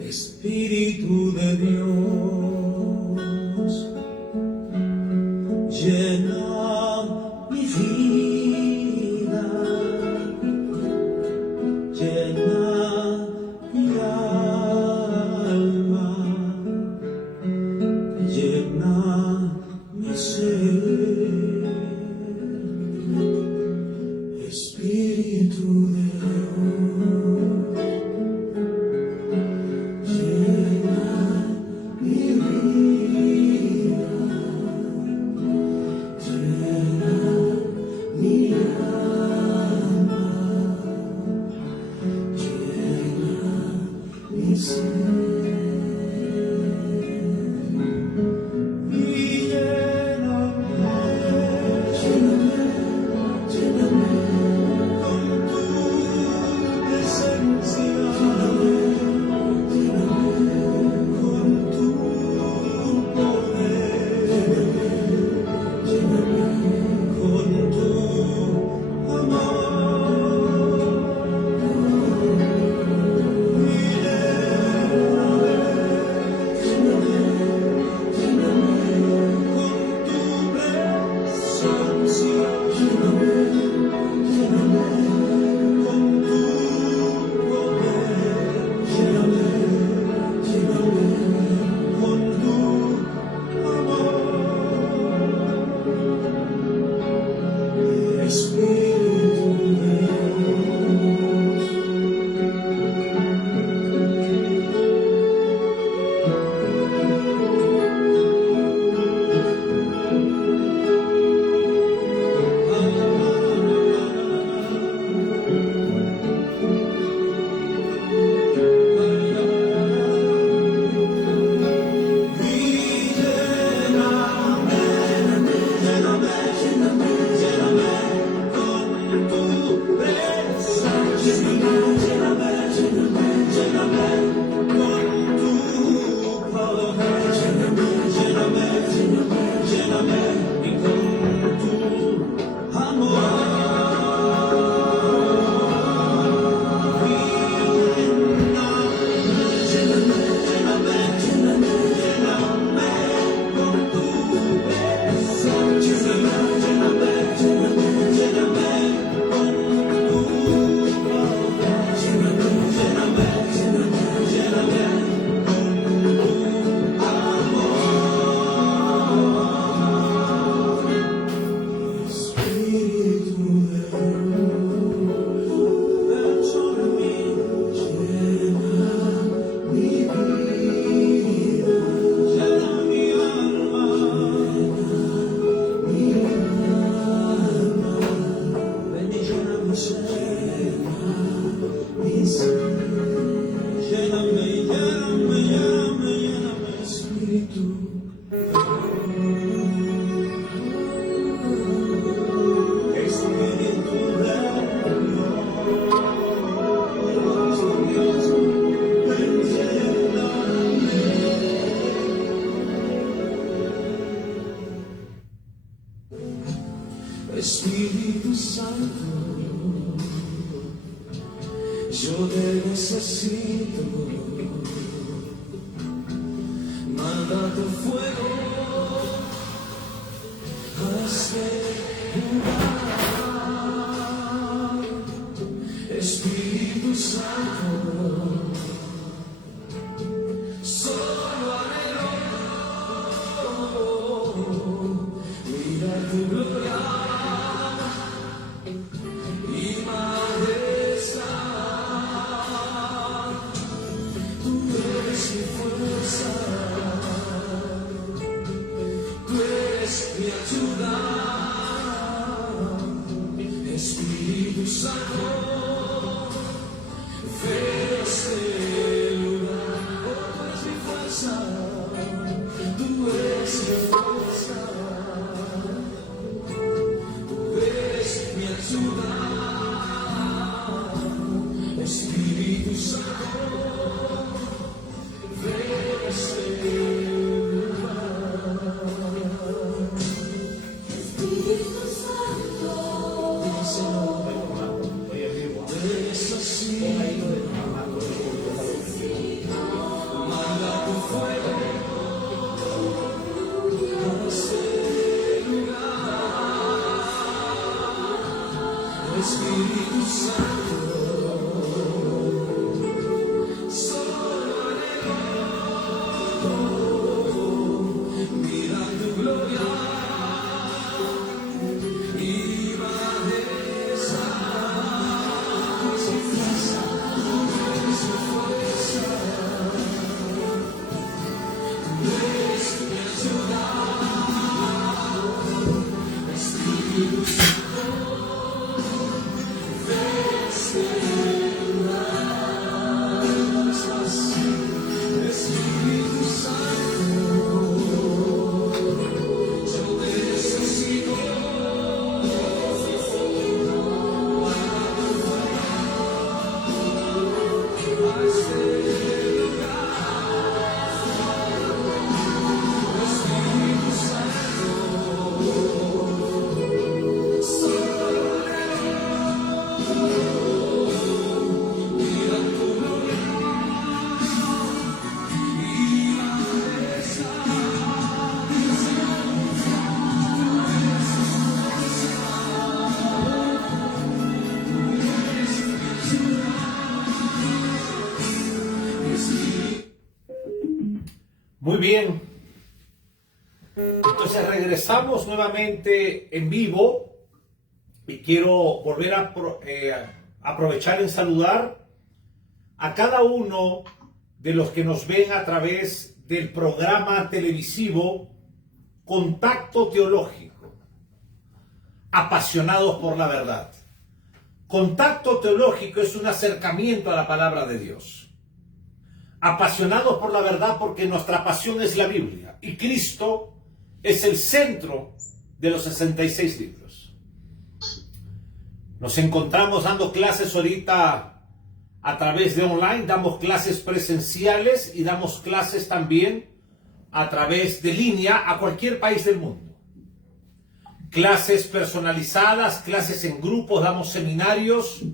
Espíritu de Dios, llena mi vida, llena mi alma, llena mi ser. Espíritu de con tu Yo te necesito, manda tu fuego, hazme lugar, Espíritu Santo, solo anhelo mirar tu gloria y majestad. Tú eres mi fuerza, tú eres mi ayuda, Espíritu Santo, ven a este lugar. Oh, tú eres mi fuerza, tú eres mi fuerza, tú eres mi ayuda, Espíritu Santo, ven a este lugar. Espíritu Santo, manda tu fuego a este lugar, Espíritu Santo, solo anhelo mirar tu gloria y majestad. Muy bien. Entonces regresamos nuevamente en vivo y quiero volver a aprovechar en saludar a cada uno de los que nos ven a través del programa televisivo Contacto Teológico, apasionados por la verdad. Contacto Teológico es un acercamiento a la palabra de Dios. Apasionados por la verdad porque nuestra pasión es la Biblia y Cristo es el centro de los 66 libros. Nos encontramos dando clases ahorita a través de online, damos clases presenciales y damos clases también a través de línea a cualquier país del mundo. Clases personalizadas, clases en grupos, damos seminarios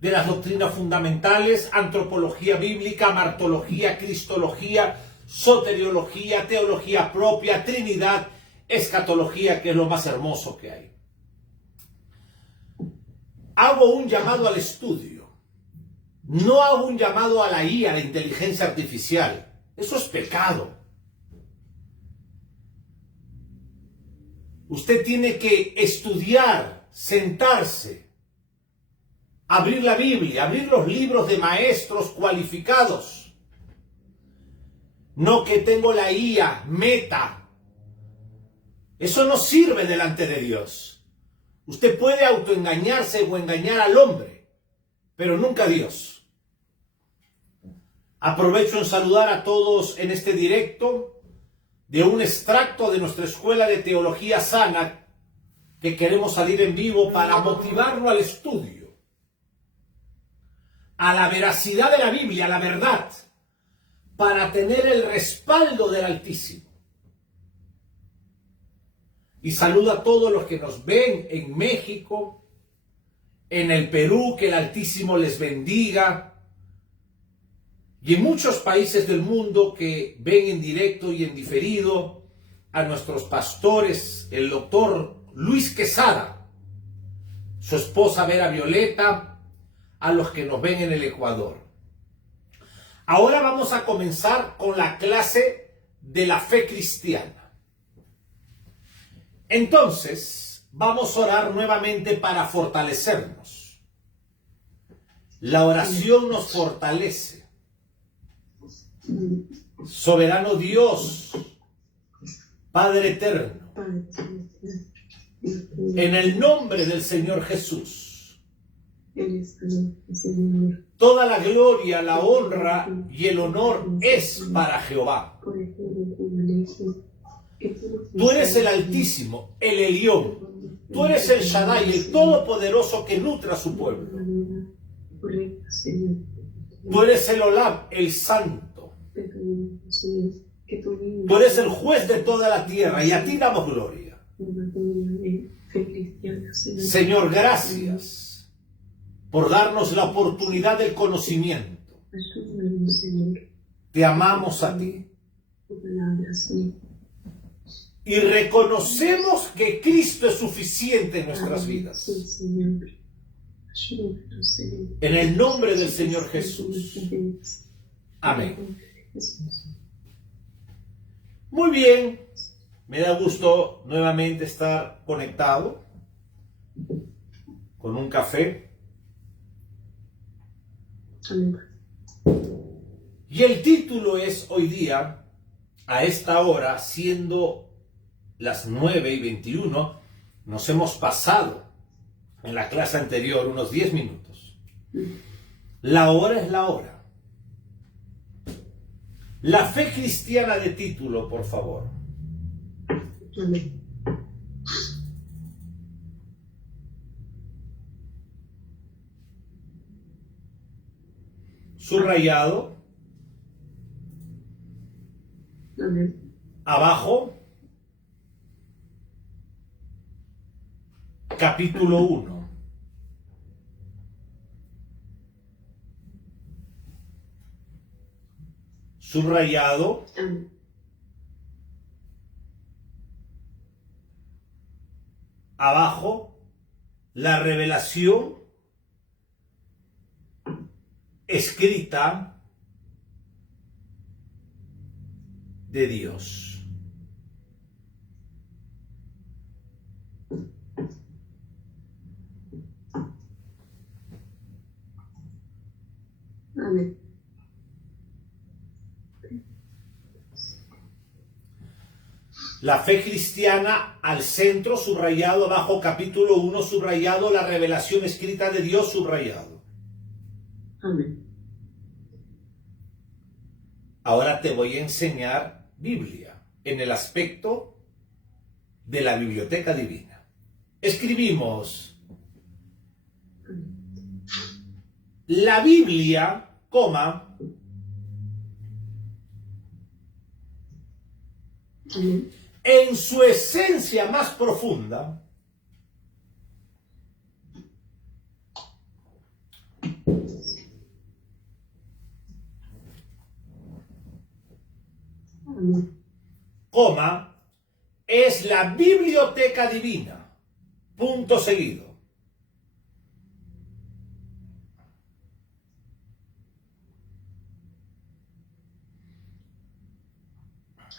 de las doctrinas fundamentales, antropología bíblica, martología, cristología, soteriología, teología propia, trinidad, escatología, que es lo más hermoso que hay. Hago un llamado al estudio. No hago un llamado a la IA, a la inteligencia artificial. Eso es pecado. Usted tiene que estudiar, sentarse, abrir la Biblia, abrir los libros de maestros cualificados. No que tengo la IA, Meta. Eso no sirve delante de Dios. Usted puede autoengañarse o engañar al hombre, pero nunca a Dios. Aprovecho en saludar a todos en este directo de un extracto de nuestra Escuela de Teología Sana que queremos salir en vivo para motivarlo al estudio, a la veracidad de la Biblia, a la verdad, para tener el respaldo del Altísimo. Y saludo a todos los que nos ven en México, en el Perú, que el Altísimo les bendiga, y en muchos países del mundo que ven en directo y en diferido a nuestros pastores, el doctor Luis Quesada, su esposa Vera Violeta, a los que nos ven en el Ecuador. Ahora vamos a comenzar con la clase de la fe cristiana. Entonces, vamos a orar nuevamente para fortalecernos. La oración nos fortalece. Soberano Dios, Padre eterno, en el nombre del Señor Jesús, toda la gloria, la honra y el honor es para Jehová. Tú eres el Altísimo, el Elión. Tú eres el Shaddai, el Todopoderoso que nutre a su pueblo. Tú eres el Olam, el Santo. Tú eres el juez de toda la tierra y a ti damos gloria. Señor, gracias por darnos la oportunidad del conocimiento. Te amamos a ti. Y reconocemos que Cristo es suficiente en nuestras vidas. En el nombre del Señor Jesús. Amén. Muy bien. Me da gusto nuevamente estar conectado con un café. Y el título es hoy día, a esta hora, siendo las 9:21, nos hemos pasado en la clase anterior unos 10 minutos. La hora es la hora. La fe cristiana de título, por favor. Subrayado. Abajo. Capítulo 1. Subrayado. Abajo, la revelación escrita de Dios. Amén. La fe cristiana al centro, subrayado, abajo capítulo 1, subrayado, la revelación escrita de Dios, subrayado. Amén. Ahora te voy a enseñar Biblia en el aspecto de la biblioteca divina. Escribimos la Biblia, coma, Amén. en su esencia más profunda, Amén. coma, es la biblioteca divina, punto seguido.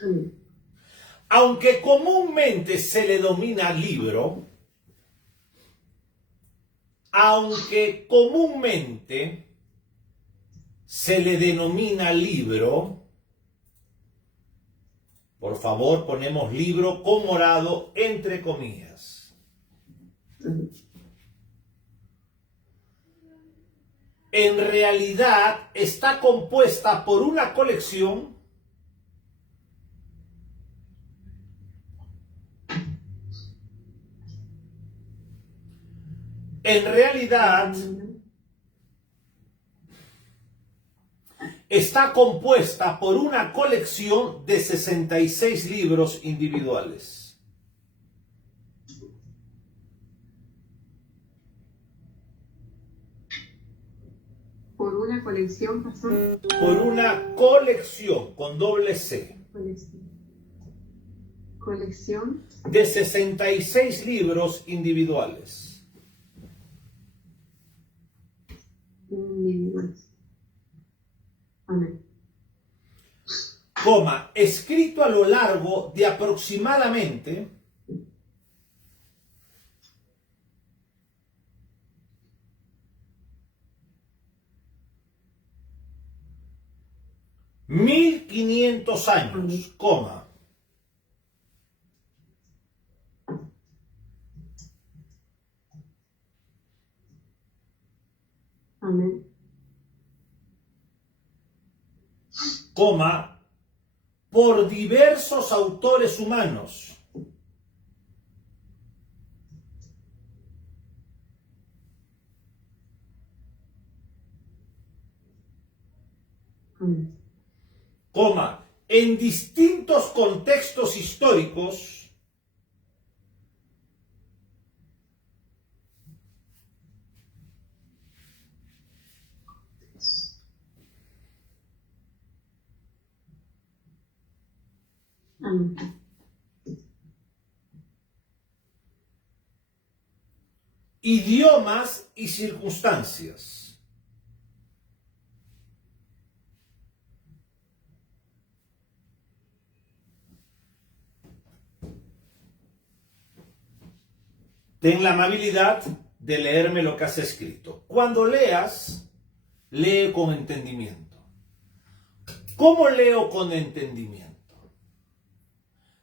Amén. Aunque comúnmente se le denomina libro, por favor ponemos libro con morado entre comillas. En realidad está compuesta por una colección está compuesta por una colección de 66 libros individuales. una colección, pastor. Por una colección con doble C Colección de 66 libros individuales. individual. Amén. Coma, escrito a lo largo de aproximadamente 1500 años, coma. Amén. Coma, por diversos autores humanos. Amén. Coma, en distintos contextos históricos, Amén. idiomas y circunstancias. Ten la amabilidad de leerme lo que has escrito. Cuando leas, lee con entendimiento. ¿Cómo leo con entendimiento?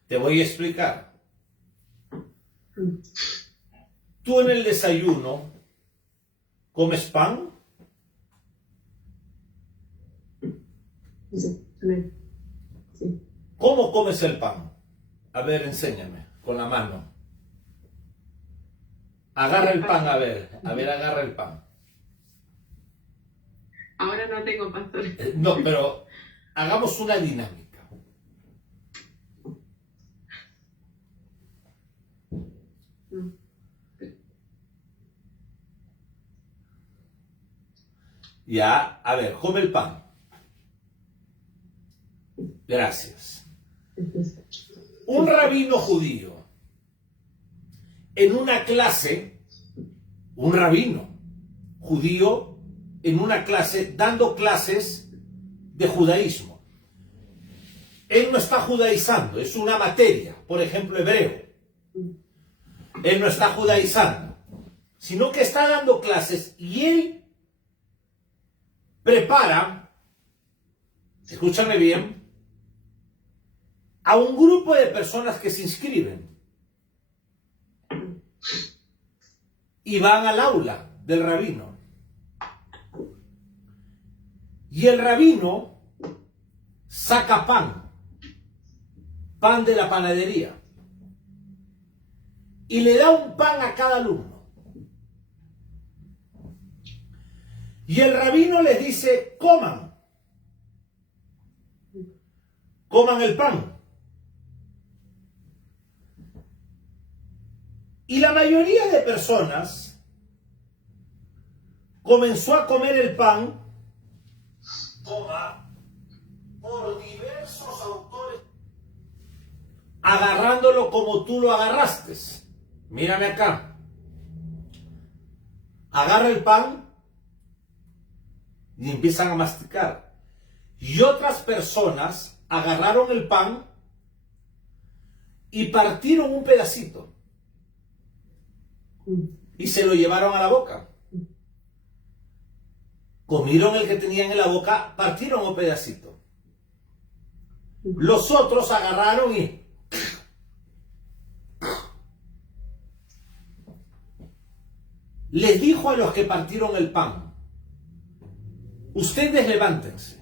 Te voy a explicar. Tú en el desayuno comes pan. Sí. Amén. Sí. ¿Cómo comes el pan? A ver, enséñame con la mano. Agarra el pan, a ver, agarra el pan. Ahora no tengo, pastor. No, pero hagamos una dinámica. No. Ya, a ver, come el pan. Gracias. Un rabino judío en una clase, un rabino judío en una clase, dando clases de judaísmo. Él no está judaizando, es una materia, por ejemplo, hebreo. Él no está judaizando, sino que está dando clases y él prepara, escúchame bien, a un grupo de personas que se inscriben y van al aula del rabino. Y el rabino saca pan de la panadería, y le da un pan a cada alumno. Y el rabino les dice, coman el pan. Y la mayoría de personas comenzó a comer el pan, por diversos autores, agarrándolo como tú lo agarraste. Mírame acá. Agarra el pan y empiezan a masticar. Y otras personas agarraron el pan y partieron un pedacito y se lo llevaron a la boca. Comieron el que tenían en la boca, partieron un pedacito. Los otros agarraron y les dijo a los que partieron el pan, ustedes levántense.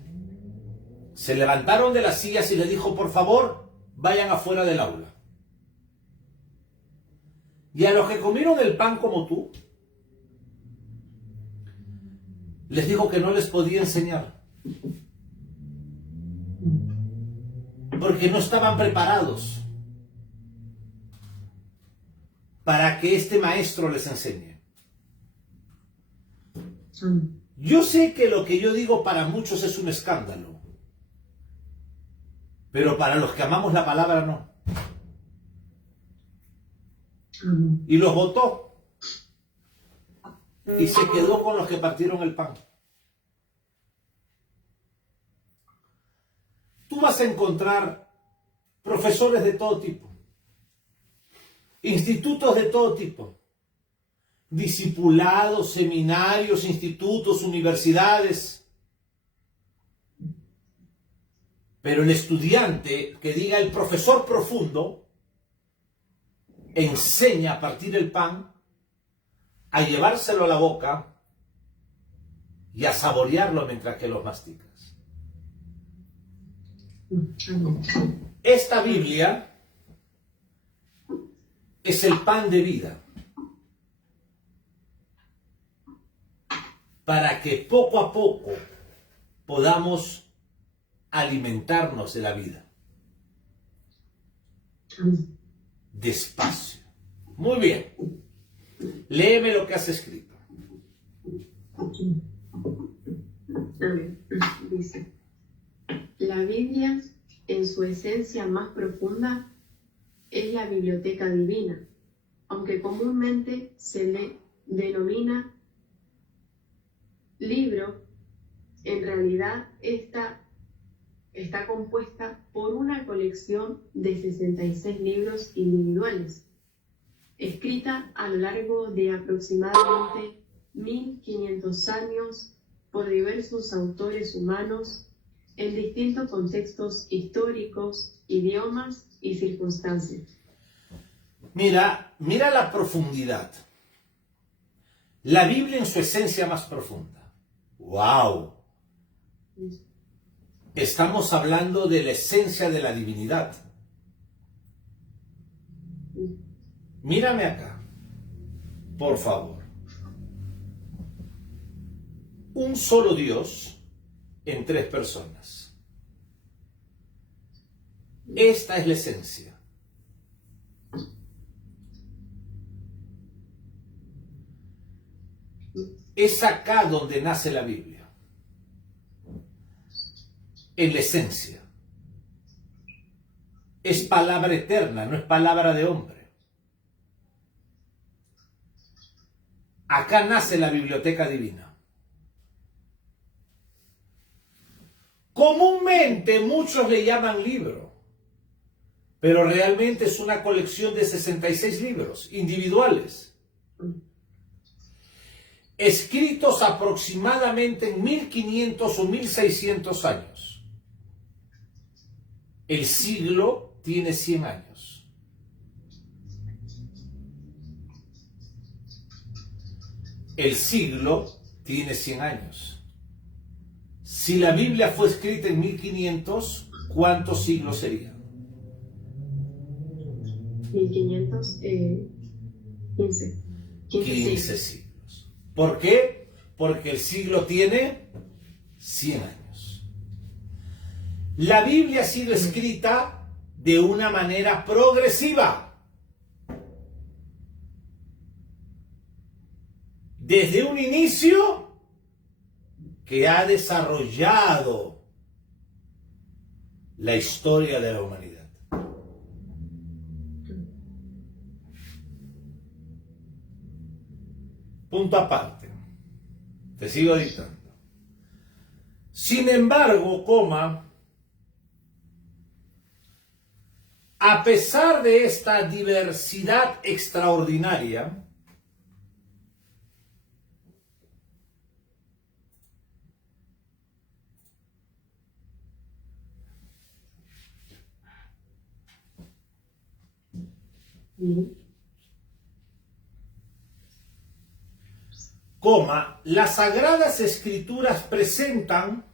Se levantaron de las sillas y les dijo, por favor, vayan afuera del aula. Y a los que comieron el pan como tú, les dijo que no les podía enseñar, porque no estaban preparados para que este maestro les enseñe. Yo sé que lo que yo digo para muchos es un escándalo, pero para los que amamos la palabra no. Amén. Y los votó y se quedó con los que partieron el pan. Tú vas a encontrar profesores de todo tipo, institutos de todo tipo, discipulados, seminarios, institutos, universidades. Pero el estudiante que diga el profesor profundo enseña a partir el pan, a llevárselo a la boca y a saborearlo mientras que lo masticas. Amén. Esta Biblia es el pan de vida para que poco a poco podamos alimentarnos de la vida. Amén. Despacio. Muy bien. Léeme lo que has escrito. Amén. Dice, la Biblia, en su esencia más profunda, es la biblioteca divina, aunque comúnmente se le denomina libro. En realidad esta está compuesta por una colección de 66 libros individuales, escrita a lo largo de aproximadamente 1500 años por diversos autores humanos en distintos contextos históricos, idiomas y circunstancias. Mira la profundidad. La Biblia en su esencia más profunda. ¡Wow! Estamos hablando de la esencia de la divinidad. Mírame acá, por favor. Un solo Dios en 3 personas. Esta es la esencia. Es acá donde nace la Biblia. En la esencia. Es palabra eterna, no es palabra de hombre. Acá nace la biblioteca divina. Comúnmente muchos le llaman libro, pero realmente es una colección de 66 libros individuales, escritos aproximadamente en 1500 o 1600 años. El siglo tiene 100 años. El siglo tiene 100 años. Si la Biblia fue escrita en 1500, ¿cuántos siglos serían? 1500, 15. 15 siglos. ¿Por qué? Porque el siglo tiene 100 años. La Biblia ha sido escrita de una manera progresiva. Desde un inicio que ha desarrollado la historia de la humanidad. Punto aparte. Te sigo dictando. Sin embargo, a pesar de esta diversidad extraordinaria, las Sagradas Escrituras presentan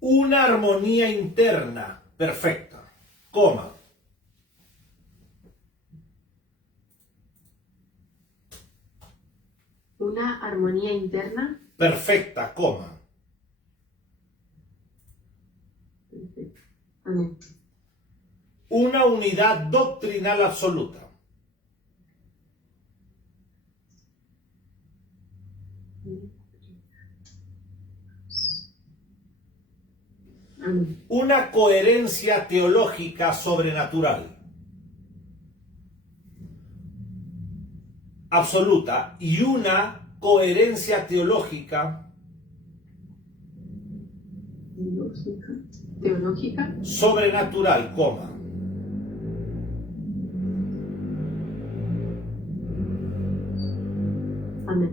una armonía interna perfecta, una armonía interna perfecta, Amén. una unidad doctrinal absoluta. Amén. Una coherencia teológica sobrenatural, absoluta, y una coherencia teológica Teológica. sobrenatural, coma. Amén.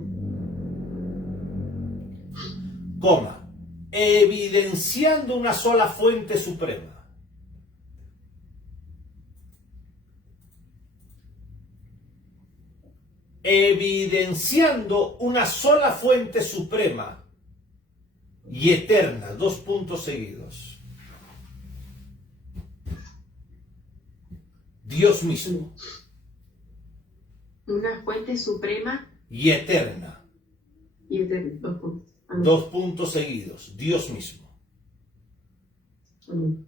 Coma, evidenciando una sola fuente suprema. Evidenciando una sola fuente suprema y eterna, dos puntos seguidos. Dios mismo. Una fuente suprema Y eterna. y eterna. Dos puntos. Amén. Dos puntos seguidos. Dios mismo. Amén.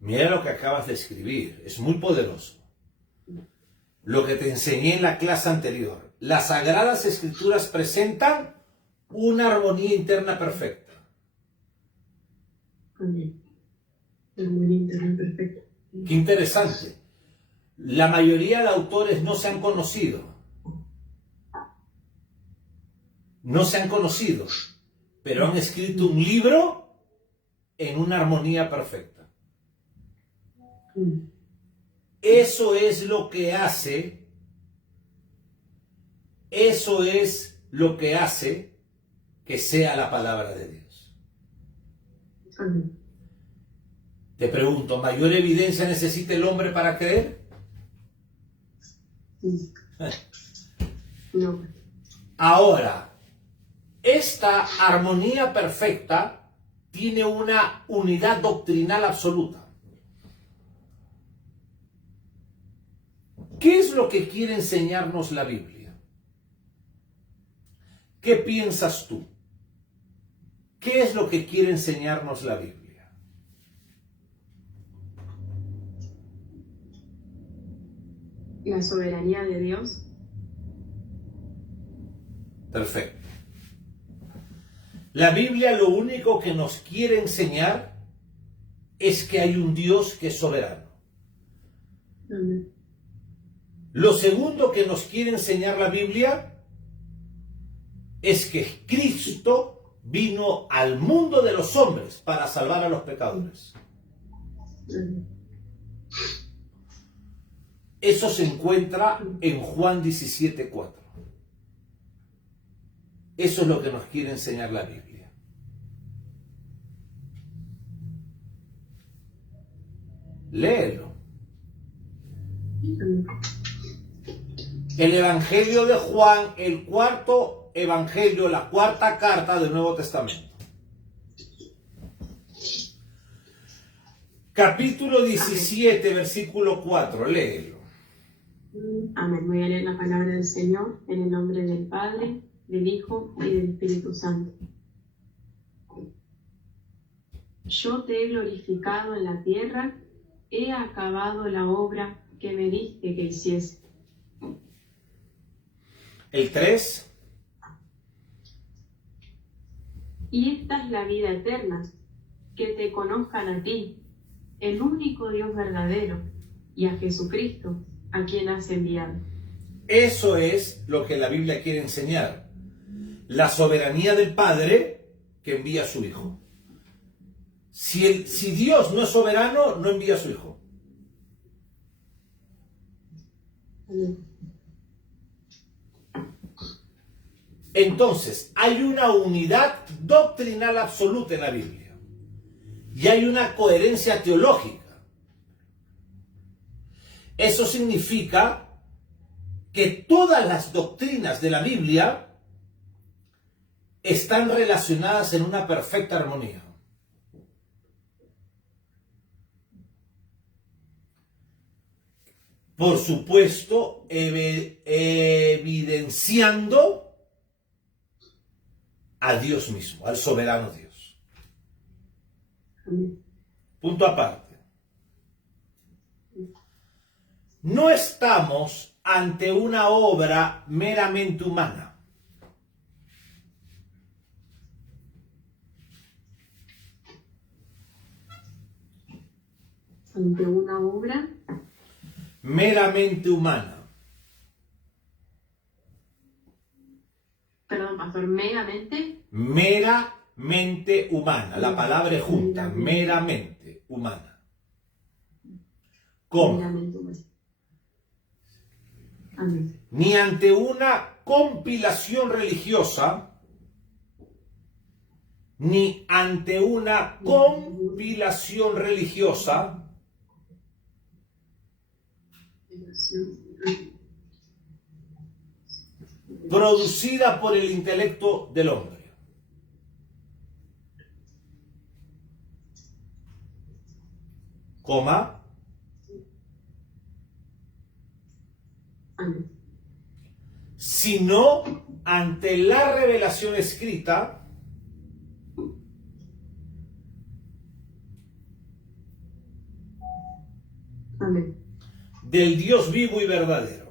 Mira lo que acabas de escribir. Es muy poderoso. Lo que te enseñé en la clase anterior. Las Sagradas Escrituras presentan una armonía interna perfecta. Amén. La armonía interna perfecta. Qué interesante. La mayoría de autores no se han conocido. No se han conocido, pero han escrito un libro en una armonía perfecta. Amén. Eso es lo que hace, que sea la palabra de Dios. Amén. Te pregunto, ¿mayor evidencia necesita el hombre para creer? No. Ahora, esta armonía perfecta tiene una unidad doctrinal absoluta. ¿Qué es lo que quiere enseñarnos la Biblia? ¿Qué piensas tú? ¿Qué es lo que quiere enseñarnos la Biblia? La soberanía de Dios. Perfecto. La Biblia lo único que nos quiere enseñar es que hay un Dios que es soberano. Amén. Lo segundo que nos quiere enseñar la Biblia es que Cristo vino al mundo de los hombres para salvar a los pecadores. Amén. Eso se encuentra en Juan 17:4. Eso es lo que nos quiere enseñar la Biblia. Léelo. Amén. El Evangelio de Juan, el cuarto Evangelio, la cuarta carta del Nuevo Testamento. Capítulo 17, versículo 4. Léelo. Amén. Voy a leer la palabra del Señor en el nombre del Padre, del Hijo y del Espíritu Santo. Yo te he glorificado en la tierra, he acabado la obra que me diste que hiciese. El 3. Y esta es la vida eterna, que te conozcan a ti, el único Dios verdadero, y a Jesucristo, a quien has enviado. Eso es lo que la Biblia quiere enseñar. La soberanía del Padre que envía a su Hijo. Si Dios no es soberano, no envía a su Hijo. Amén. Entonces, hay una unidad doctrinal absoluta en la Biblia. Y hay una coherencia teológica. Eso significa que todas las doctrinas de la Biblia están relacionadas en una perfecta armonía. Por supuesto, evidenciando a Dios mismo, al soberano Dios. Amén. Punto aparte. No estamos ante una obra meramente humana. Ante una obra Meramente humana. perdón, pastor, meramente Meramente humana. La palabra es junta. Meramente humana. ¿Cómo? meramente humana. Amén. Ni ante una compilación religiosa, ni ante una compilación religiosa producida por el intelecto del hombre. Coma. Amén. Sino ante la revelación escrita Amén. del Dios vivo y verdadero.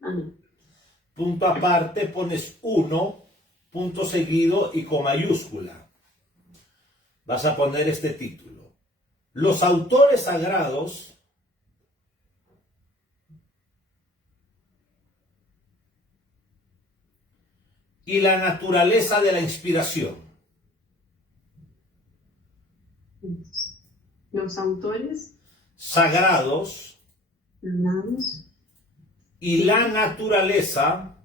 Amén. Punto aparte, pones 1, punto seguido y con mayúscula. Vas a poner este título. Los autores sagrados y la naturaleza de la inspiración. Los autores Sagrados sagrados y la naturaleza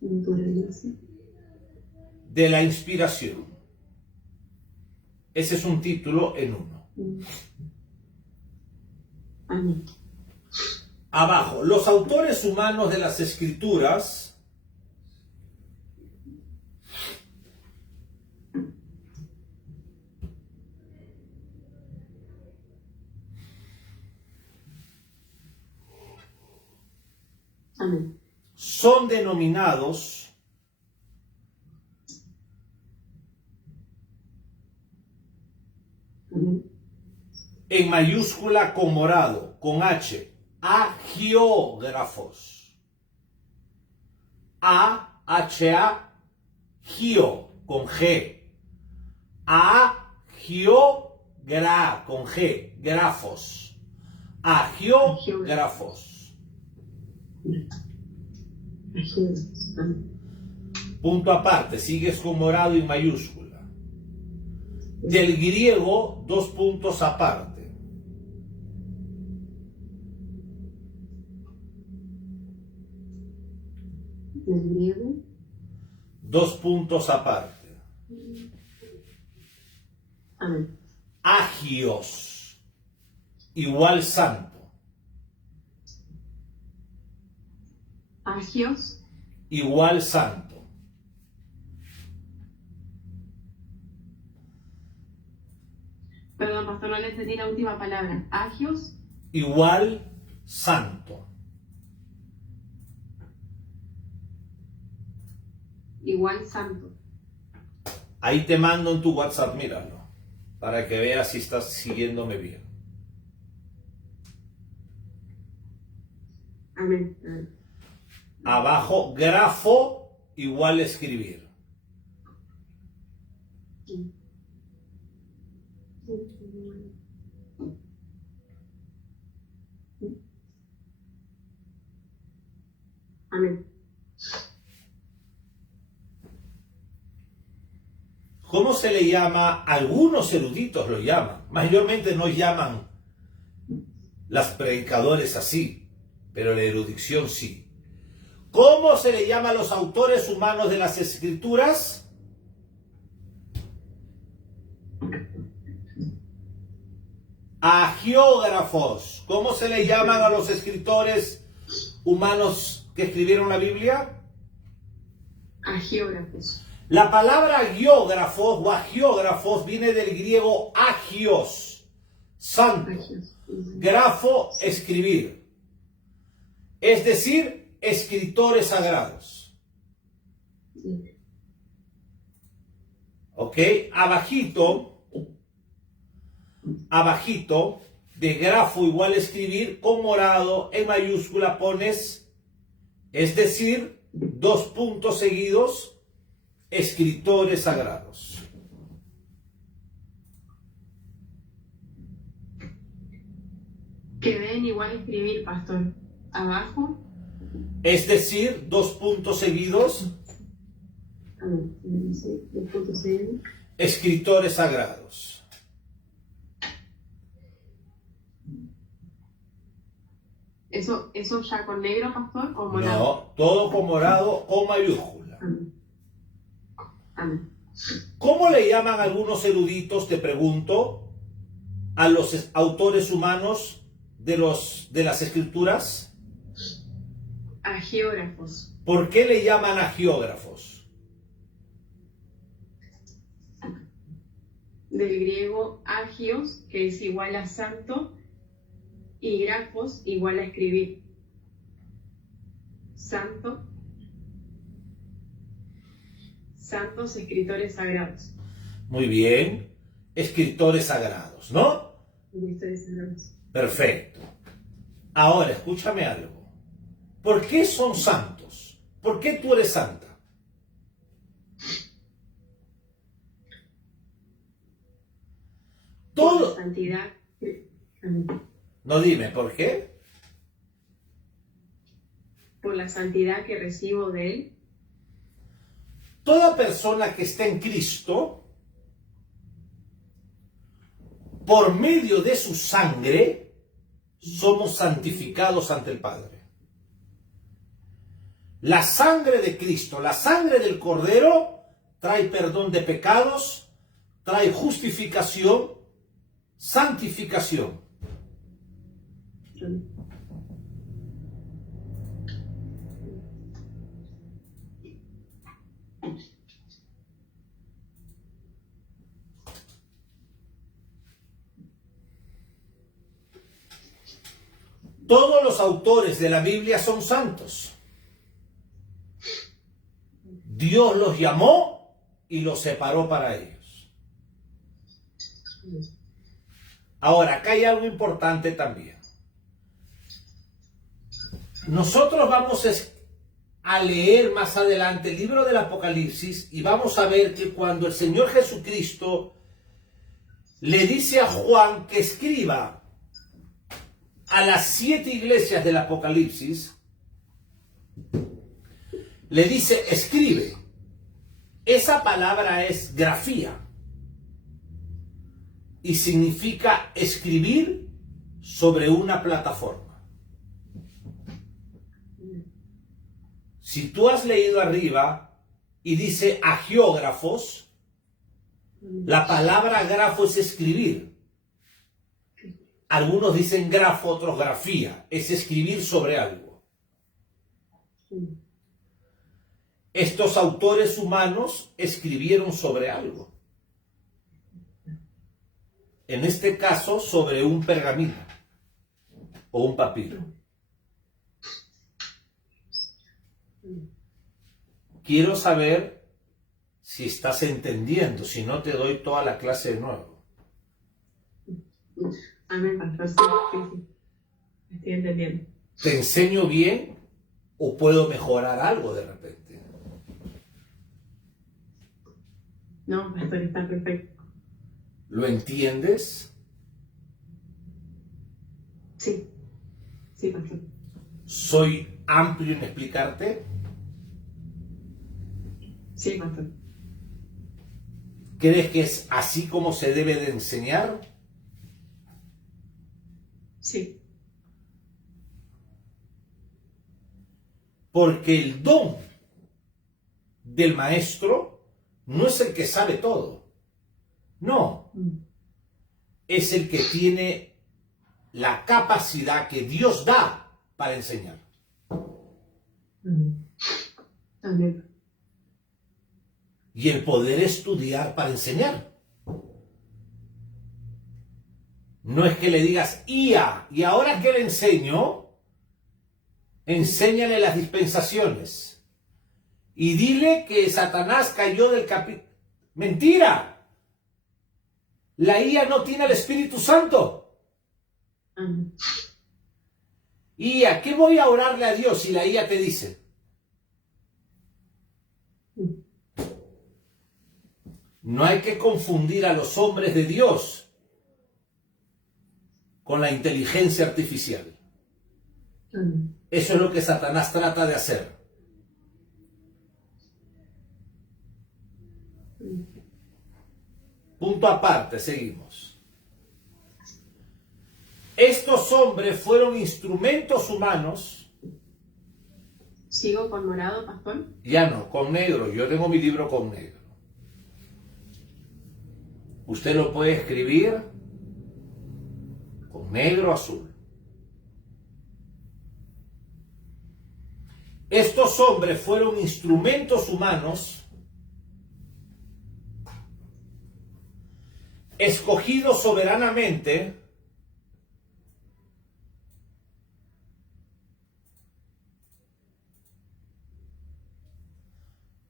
naturaleza de la inspiración. Ese es un título en uno. Amén. Abajo, los autores humanos de las escrituras Amén. son denominados Amén. en mayúscula con morado, con H, agiógrafos. A-H-A, gio, con G. Agiogra, con G, grafos. Agiógrafos. Amén. Punto aparte, sigues con morado y mayúscula. Del griego, 2 puntos aparte. Del griego 2 puntos aparte. amén. Agios, igual santo. Agios Igual santo. perdón, pastor, no le entendí la última palabra. Agios Igual santo. igual santo. Ahí te mando en tu WhatsApp, míralo, para que veas si estás siguiéndome bien. Amén. Amén. Abajo, grafo, igual escribir. Amén. ¿Cómo se le llama? Algunos eruditos lo llaman. Mayormente no llaman las predicadores así, pero la erudición sí. ¿Cómo se le llama a los autores humanos de las escrituras? Agiógrafos. ¿Cómo se le llaman a los escritores humanos que escribieron la Biblia? Agiógrafos. La palabra agiógrafos o agiógrafos viene del griego agios, santo, Agios. grafo, escribir. Es decir, escritores sagrados. Sí. ¿Ok? Abajito, de grafo igual escribir, con morado, en mayúscula pones, es decir, 2 puntos seguidos, escritores sagrados. Que ven igual escribir, pastor. Abajo. Es decir, 2 puntos seguidos, Sí, 2.6. escritores sagrados. ¿Eso ya con negro, pastor, o morado? No, todo con morado o mayúscula. Amén. Amén. ¿Cómo le llaman algunos eruditos, te pregunto, a los autores humanos de las escrituras? Agiógrafos. ¿Por qué le llaman agiógrafos? Del griego agios, que es igual a santo, y grafos igual a escribir. Santo. Santos escritores sagrados. Muy bien, escritores sagrados, ¿no? Escritores sagrados. Perfecto. Ahora, escúchame algo. ¿Por qué son santos? ¿Por qué tú eres santa? Por Todo. la santidad. Amén. No, dime, ¿por qué? Por la santidad que recibo de Él. Toda persona que está en Cristo, por medio de su sangre, somos santificados ante el Padre. La sangre de Cristo, la sangre del Cordero, trae perdón de pecados, trae justificación, santificación. Todos los autores de la Biblia son santos. Dios los llamó y los separó para ellos. Ahora, acá hay algo importante también. Nosotros vamos a leer más adelante el libro del Apocalipsis y vamos a ver que cuando el Señor Jesucristo le dice a Juan que escriba a las 7 iglesias del Apocalipsis, le dice, escribe. Esa palabra es grafía y significa escribir sobre una plataforma. Si tú has leído arriba y dice agiógrafos, la palabra grafo es escribir. Algunos dicen grafo, otros grafía. Es escribir sobre algo. Estos autores humanos escribieron sobre algo. En este caso, sobre un pergamino o un papiro. Quiero saber si estás entendiendo, si no te doy toda la clase de nuevo. Amén, pastor. Sí. Estoy entendiendo. ¿Te enseño bien o puedo mejorar algo de repente? No, pastor, está perfecto. ¿Lo entiendes? Sí. Sí, pastor. ¿Soy amplio en explicarte? Sí, pastor. ¿Crees que es así como se debe de enseñar? Sí. Porque el don del maestro no es el que sabe todo. No. Es el que tiene la capacidad que Dios da para enseñar. Amén. Y el poder estudiar para enseñar. No es que le digas, IA, y ahora que le enseño, enséñale las dispensaciones. Y dile que Satanás cayó del capítulo. ¡Mentira! La IA no tiene el Espíritu Santo. Amén. ¿Y a qué voy a orarle a Dios si la IA te dice? No hay que confundir a los hombres de Dios con la inteligencia artificial. Amén. Eso es lo que Satanás trata de hacer. Punto aparte, seguimos. Estos hombres fueron instrumentos humanos. ¿Sigo con morado, pastor? Ya no, con negro. Yo tengo mi libro con negro. Usted lo puede escribir con negro o azul. Estos hombres fueron instrumentos humanos escogidos soberanamente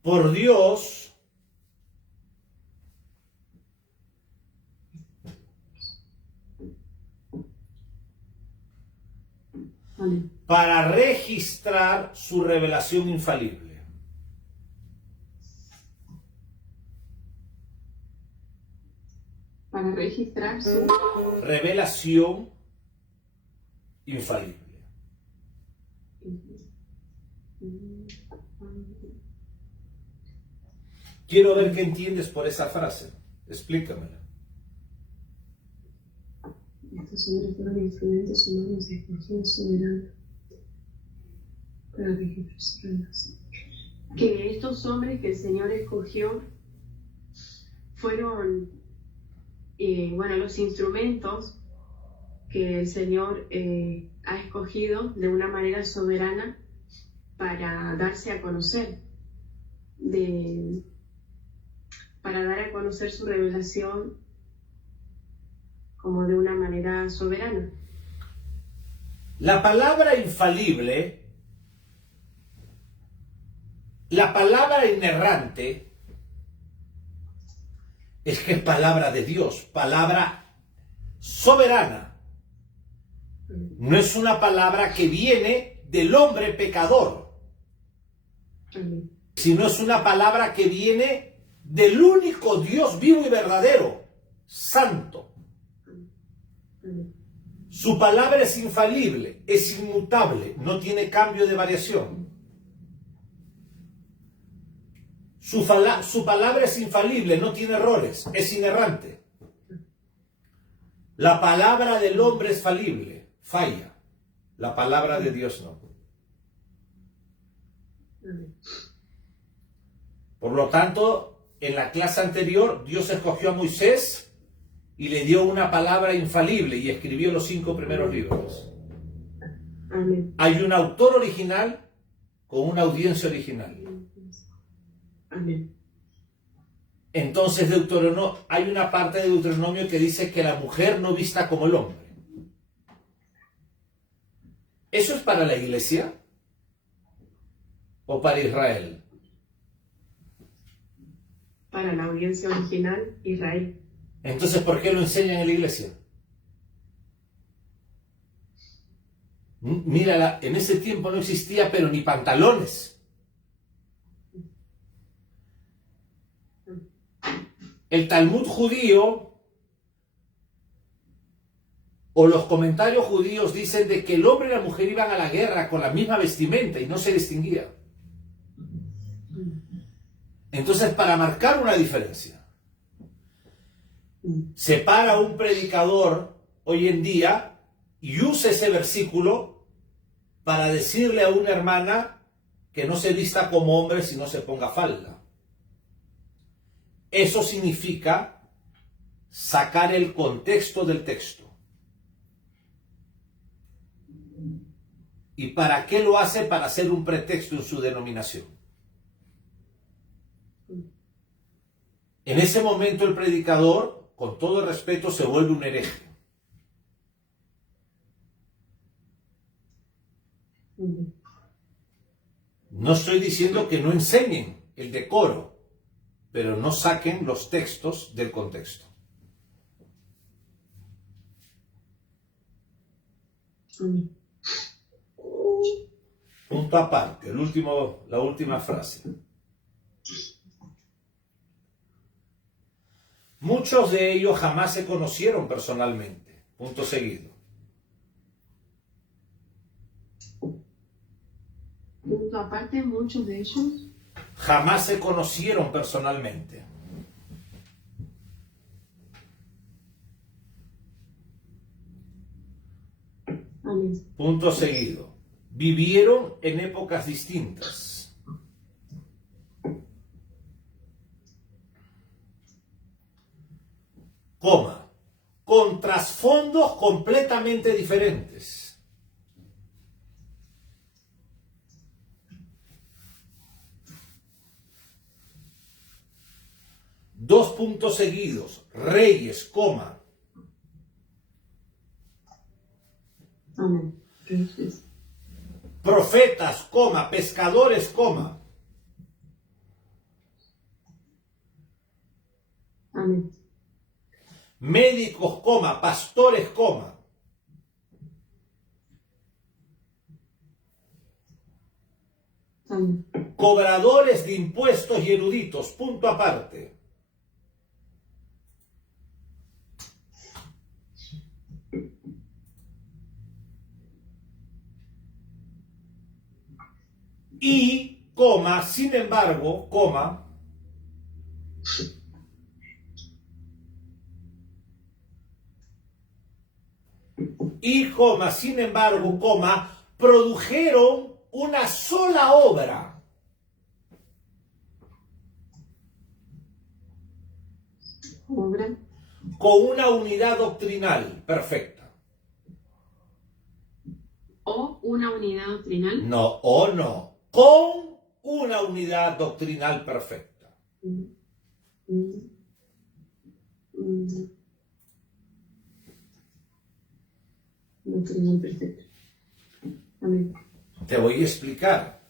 por Dios Amén. para registrar su revelación infalible. Para registrar su... Revelación infalible. Quiero ver qué entiendes por esa frase. Explícamela. Estos hombres fueron instrumentos humanos escogidos soberanos para registrar su revelación. Que estos hombres que el Señor escogió fueron, los instrumentos que el Señor ha escogido de una manera soberana para darse a conocer, para dar a conocer su revelación como de una manera soberana. La palabra infalible, la palabra inerrante, es que es palabra de Dios, palabra soberana. No es una palabra que viene del hombre pecador, Amén. sino es una palabra que viene del único Dios vivo y verdadero, santo. Amén. Su palabra es infalible, es inmutable, no tiene cambio de variación. Su palabra es infalible, no tiene errores, es inerrante. La palabra del hombre es falible, falla. La palabra de Dios no. Amén. Por lo tanto, en la clase anterior, Dios escogió a Moisés y le dio una palabra infalible y escribió los 5 primeros libros. Amén. Hay un autor original con una audiencia original. Amén. Entonces hay una parte de Deuteronomio que dice que la mujer no vista como el hombre. ¿Eso es para la iglesia o para Israel? Para la audiencia original, Israel. Entonces, ¿por qué lo enseñan en la iglesia? Mírala, en ese tiempo no existía, pero ni pantalones. El Talmud judío o los comentarios judíos dicen de que el hombre y la mujer iban a la guerra con la misma vestimenta y no se distinguía. Entonces, para marcar una diferencia, se para un predicador hoy en día y usa ese versículo para decirle a una hermana que no se vista como hombre si no se ponga falda. Eso significa sacar el contexto del texto. ¿Y para qué lo hace? Para hacer un pretexto en su denominación. En ese momento el predicador, con todo respeto, se vuelve un hereje. No estoy diciendo que no enseñen el decoro, pero no saquen los textos del contexto. Amén. Punto aparte, la última frase. Muchos de ellos jamás se conocieron personalmente. Punto seguido. Punto aparte, muchos de ellos Jamás se conocieron personalmente. amén. Punto seguido. Vivieron en épocas distintas. Coma. Con trasfondos completamente diferentes. Dos puntos seguidos. Reyes, coma. Amén. Reyes. Profetas, coma. Pescadores, coma. Amén. Médicos, coma. Pastores, coma. Amén. Cobradores de impuestos y eruditos, punto aparte. Y, coma, sin embargo, coma, y, coma, sin embargo, coma, produjeron una sola obra. Obra. Con una unidad doctrinal perfecta. O una unidad doctrinal. No, o no. Con una unidad doctrinal perfecta. Mm, mm, mm. Doctrinal perfecta. Amén. Te voy a explicar.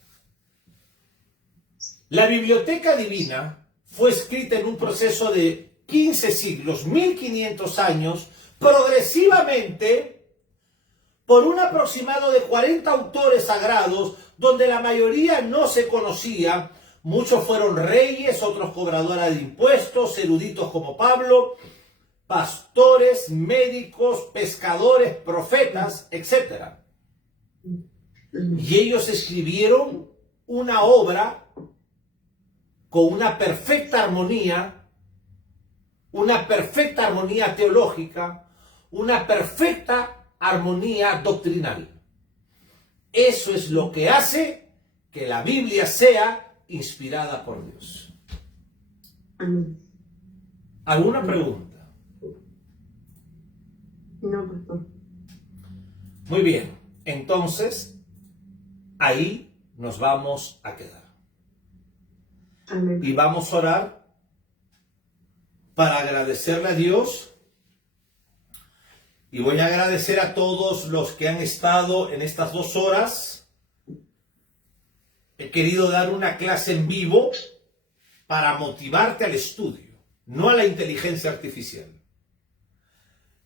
La biblioteca divina fue escrita en un proceso de 15 siglos, 1500 años, progresivamente por un aproximado de 40 autores sagrados, donde la mayoría no se conocía. Muchos fueron reyes, otros cobradores de impuestos, eruditos como Pablo, pastores, médicos, pescadores, profetas, etc. Y ellos escribieron una obra con una perfecta armonía teológica, una perfecta armonía doctrinal. Eso es lo que hace que la Biblia sea inspirada por Dios. Amén. ¿Alguna pregunta? No, pastor. Muy bien, entonces ahí nos vamos a quedar. Amén. Y vamos a orar para agradecerle a Dios. Y voy a agradecer a todos los que han estado en estas 2 horas. He querido dar una clase en vivo para motivarte al estudio, no a la inteligencia artificial,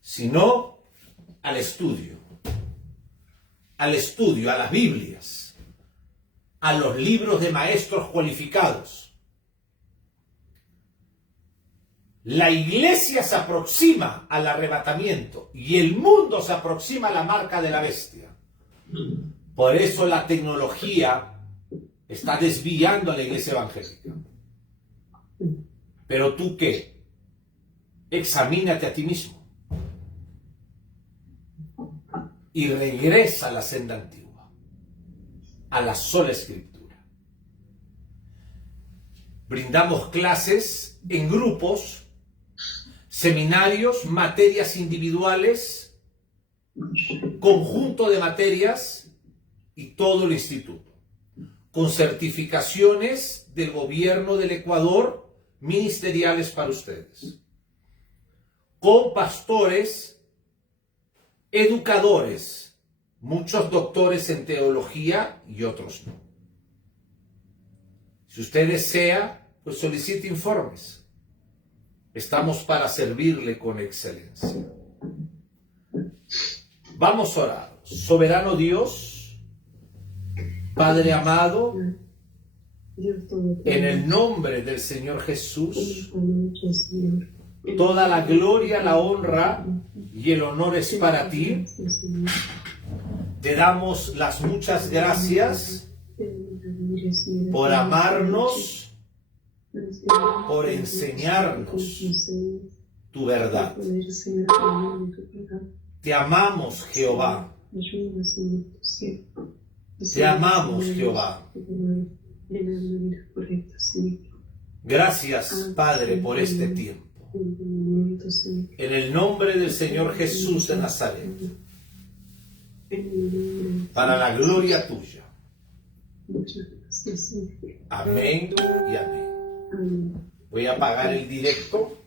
sino al estudio, a las Biblias, a los libros de maestros cualificados. La iglesia se aproxima al arrebatamiento y el mundo se aproxima a la marca de la bestia. Por eso la tecnología está desviando a la iglesia evangélica. Pero tú, ¿qué? Examínate a ti mismo y regresa a la senda antigua, a la sola escritura. Brindamos clases en grupos, seminarios, materias individuales, conjunto de materias y todo el instituto, con certificaciones del gobierno del Ecuador ministeriales para ustedes, con pastores, educadores, muchos doctores en teología y otros no. Si usted desea, pues solicite informes. Estamos para servirle con excelencia. Vamos a orar. Soberano Dios, Padre amado, en el nombre del Señor Jesús, toda la gloria, la honra y el honor es para ti. Te damos las muchas gracias por amarnos, por enseñarnos tu verdad. Te amamos, Jehová. Te amamos, Jehová. Gracias, Padre, por este tiempo. En el nombre del Señor Jesús de Nazaret, para la gloria tuya. Amén y amén. Voy a apagar el directo.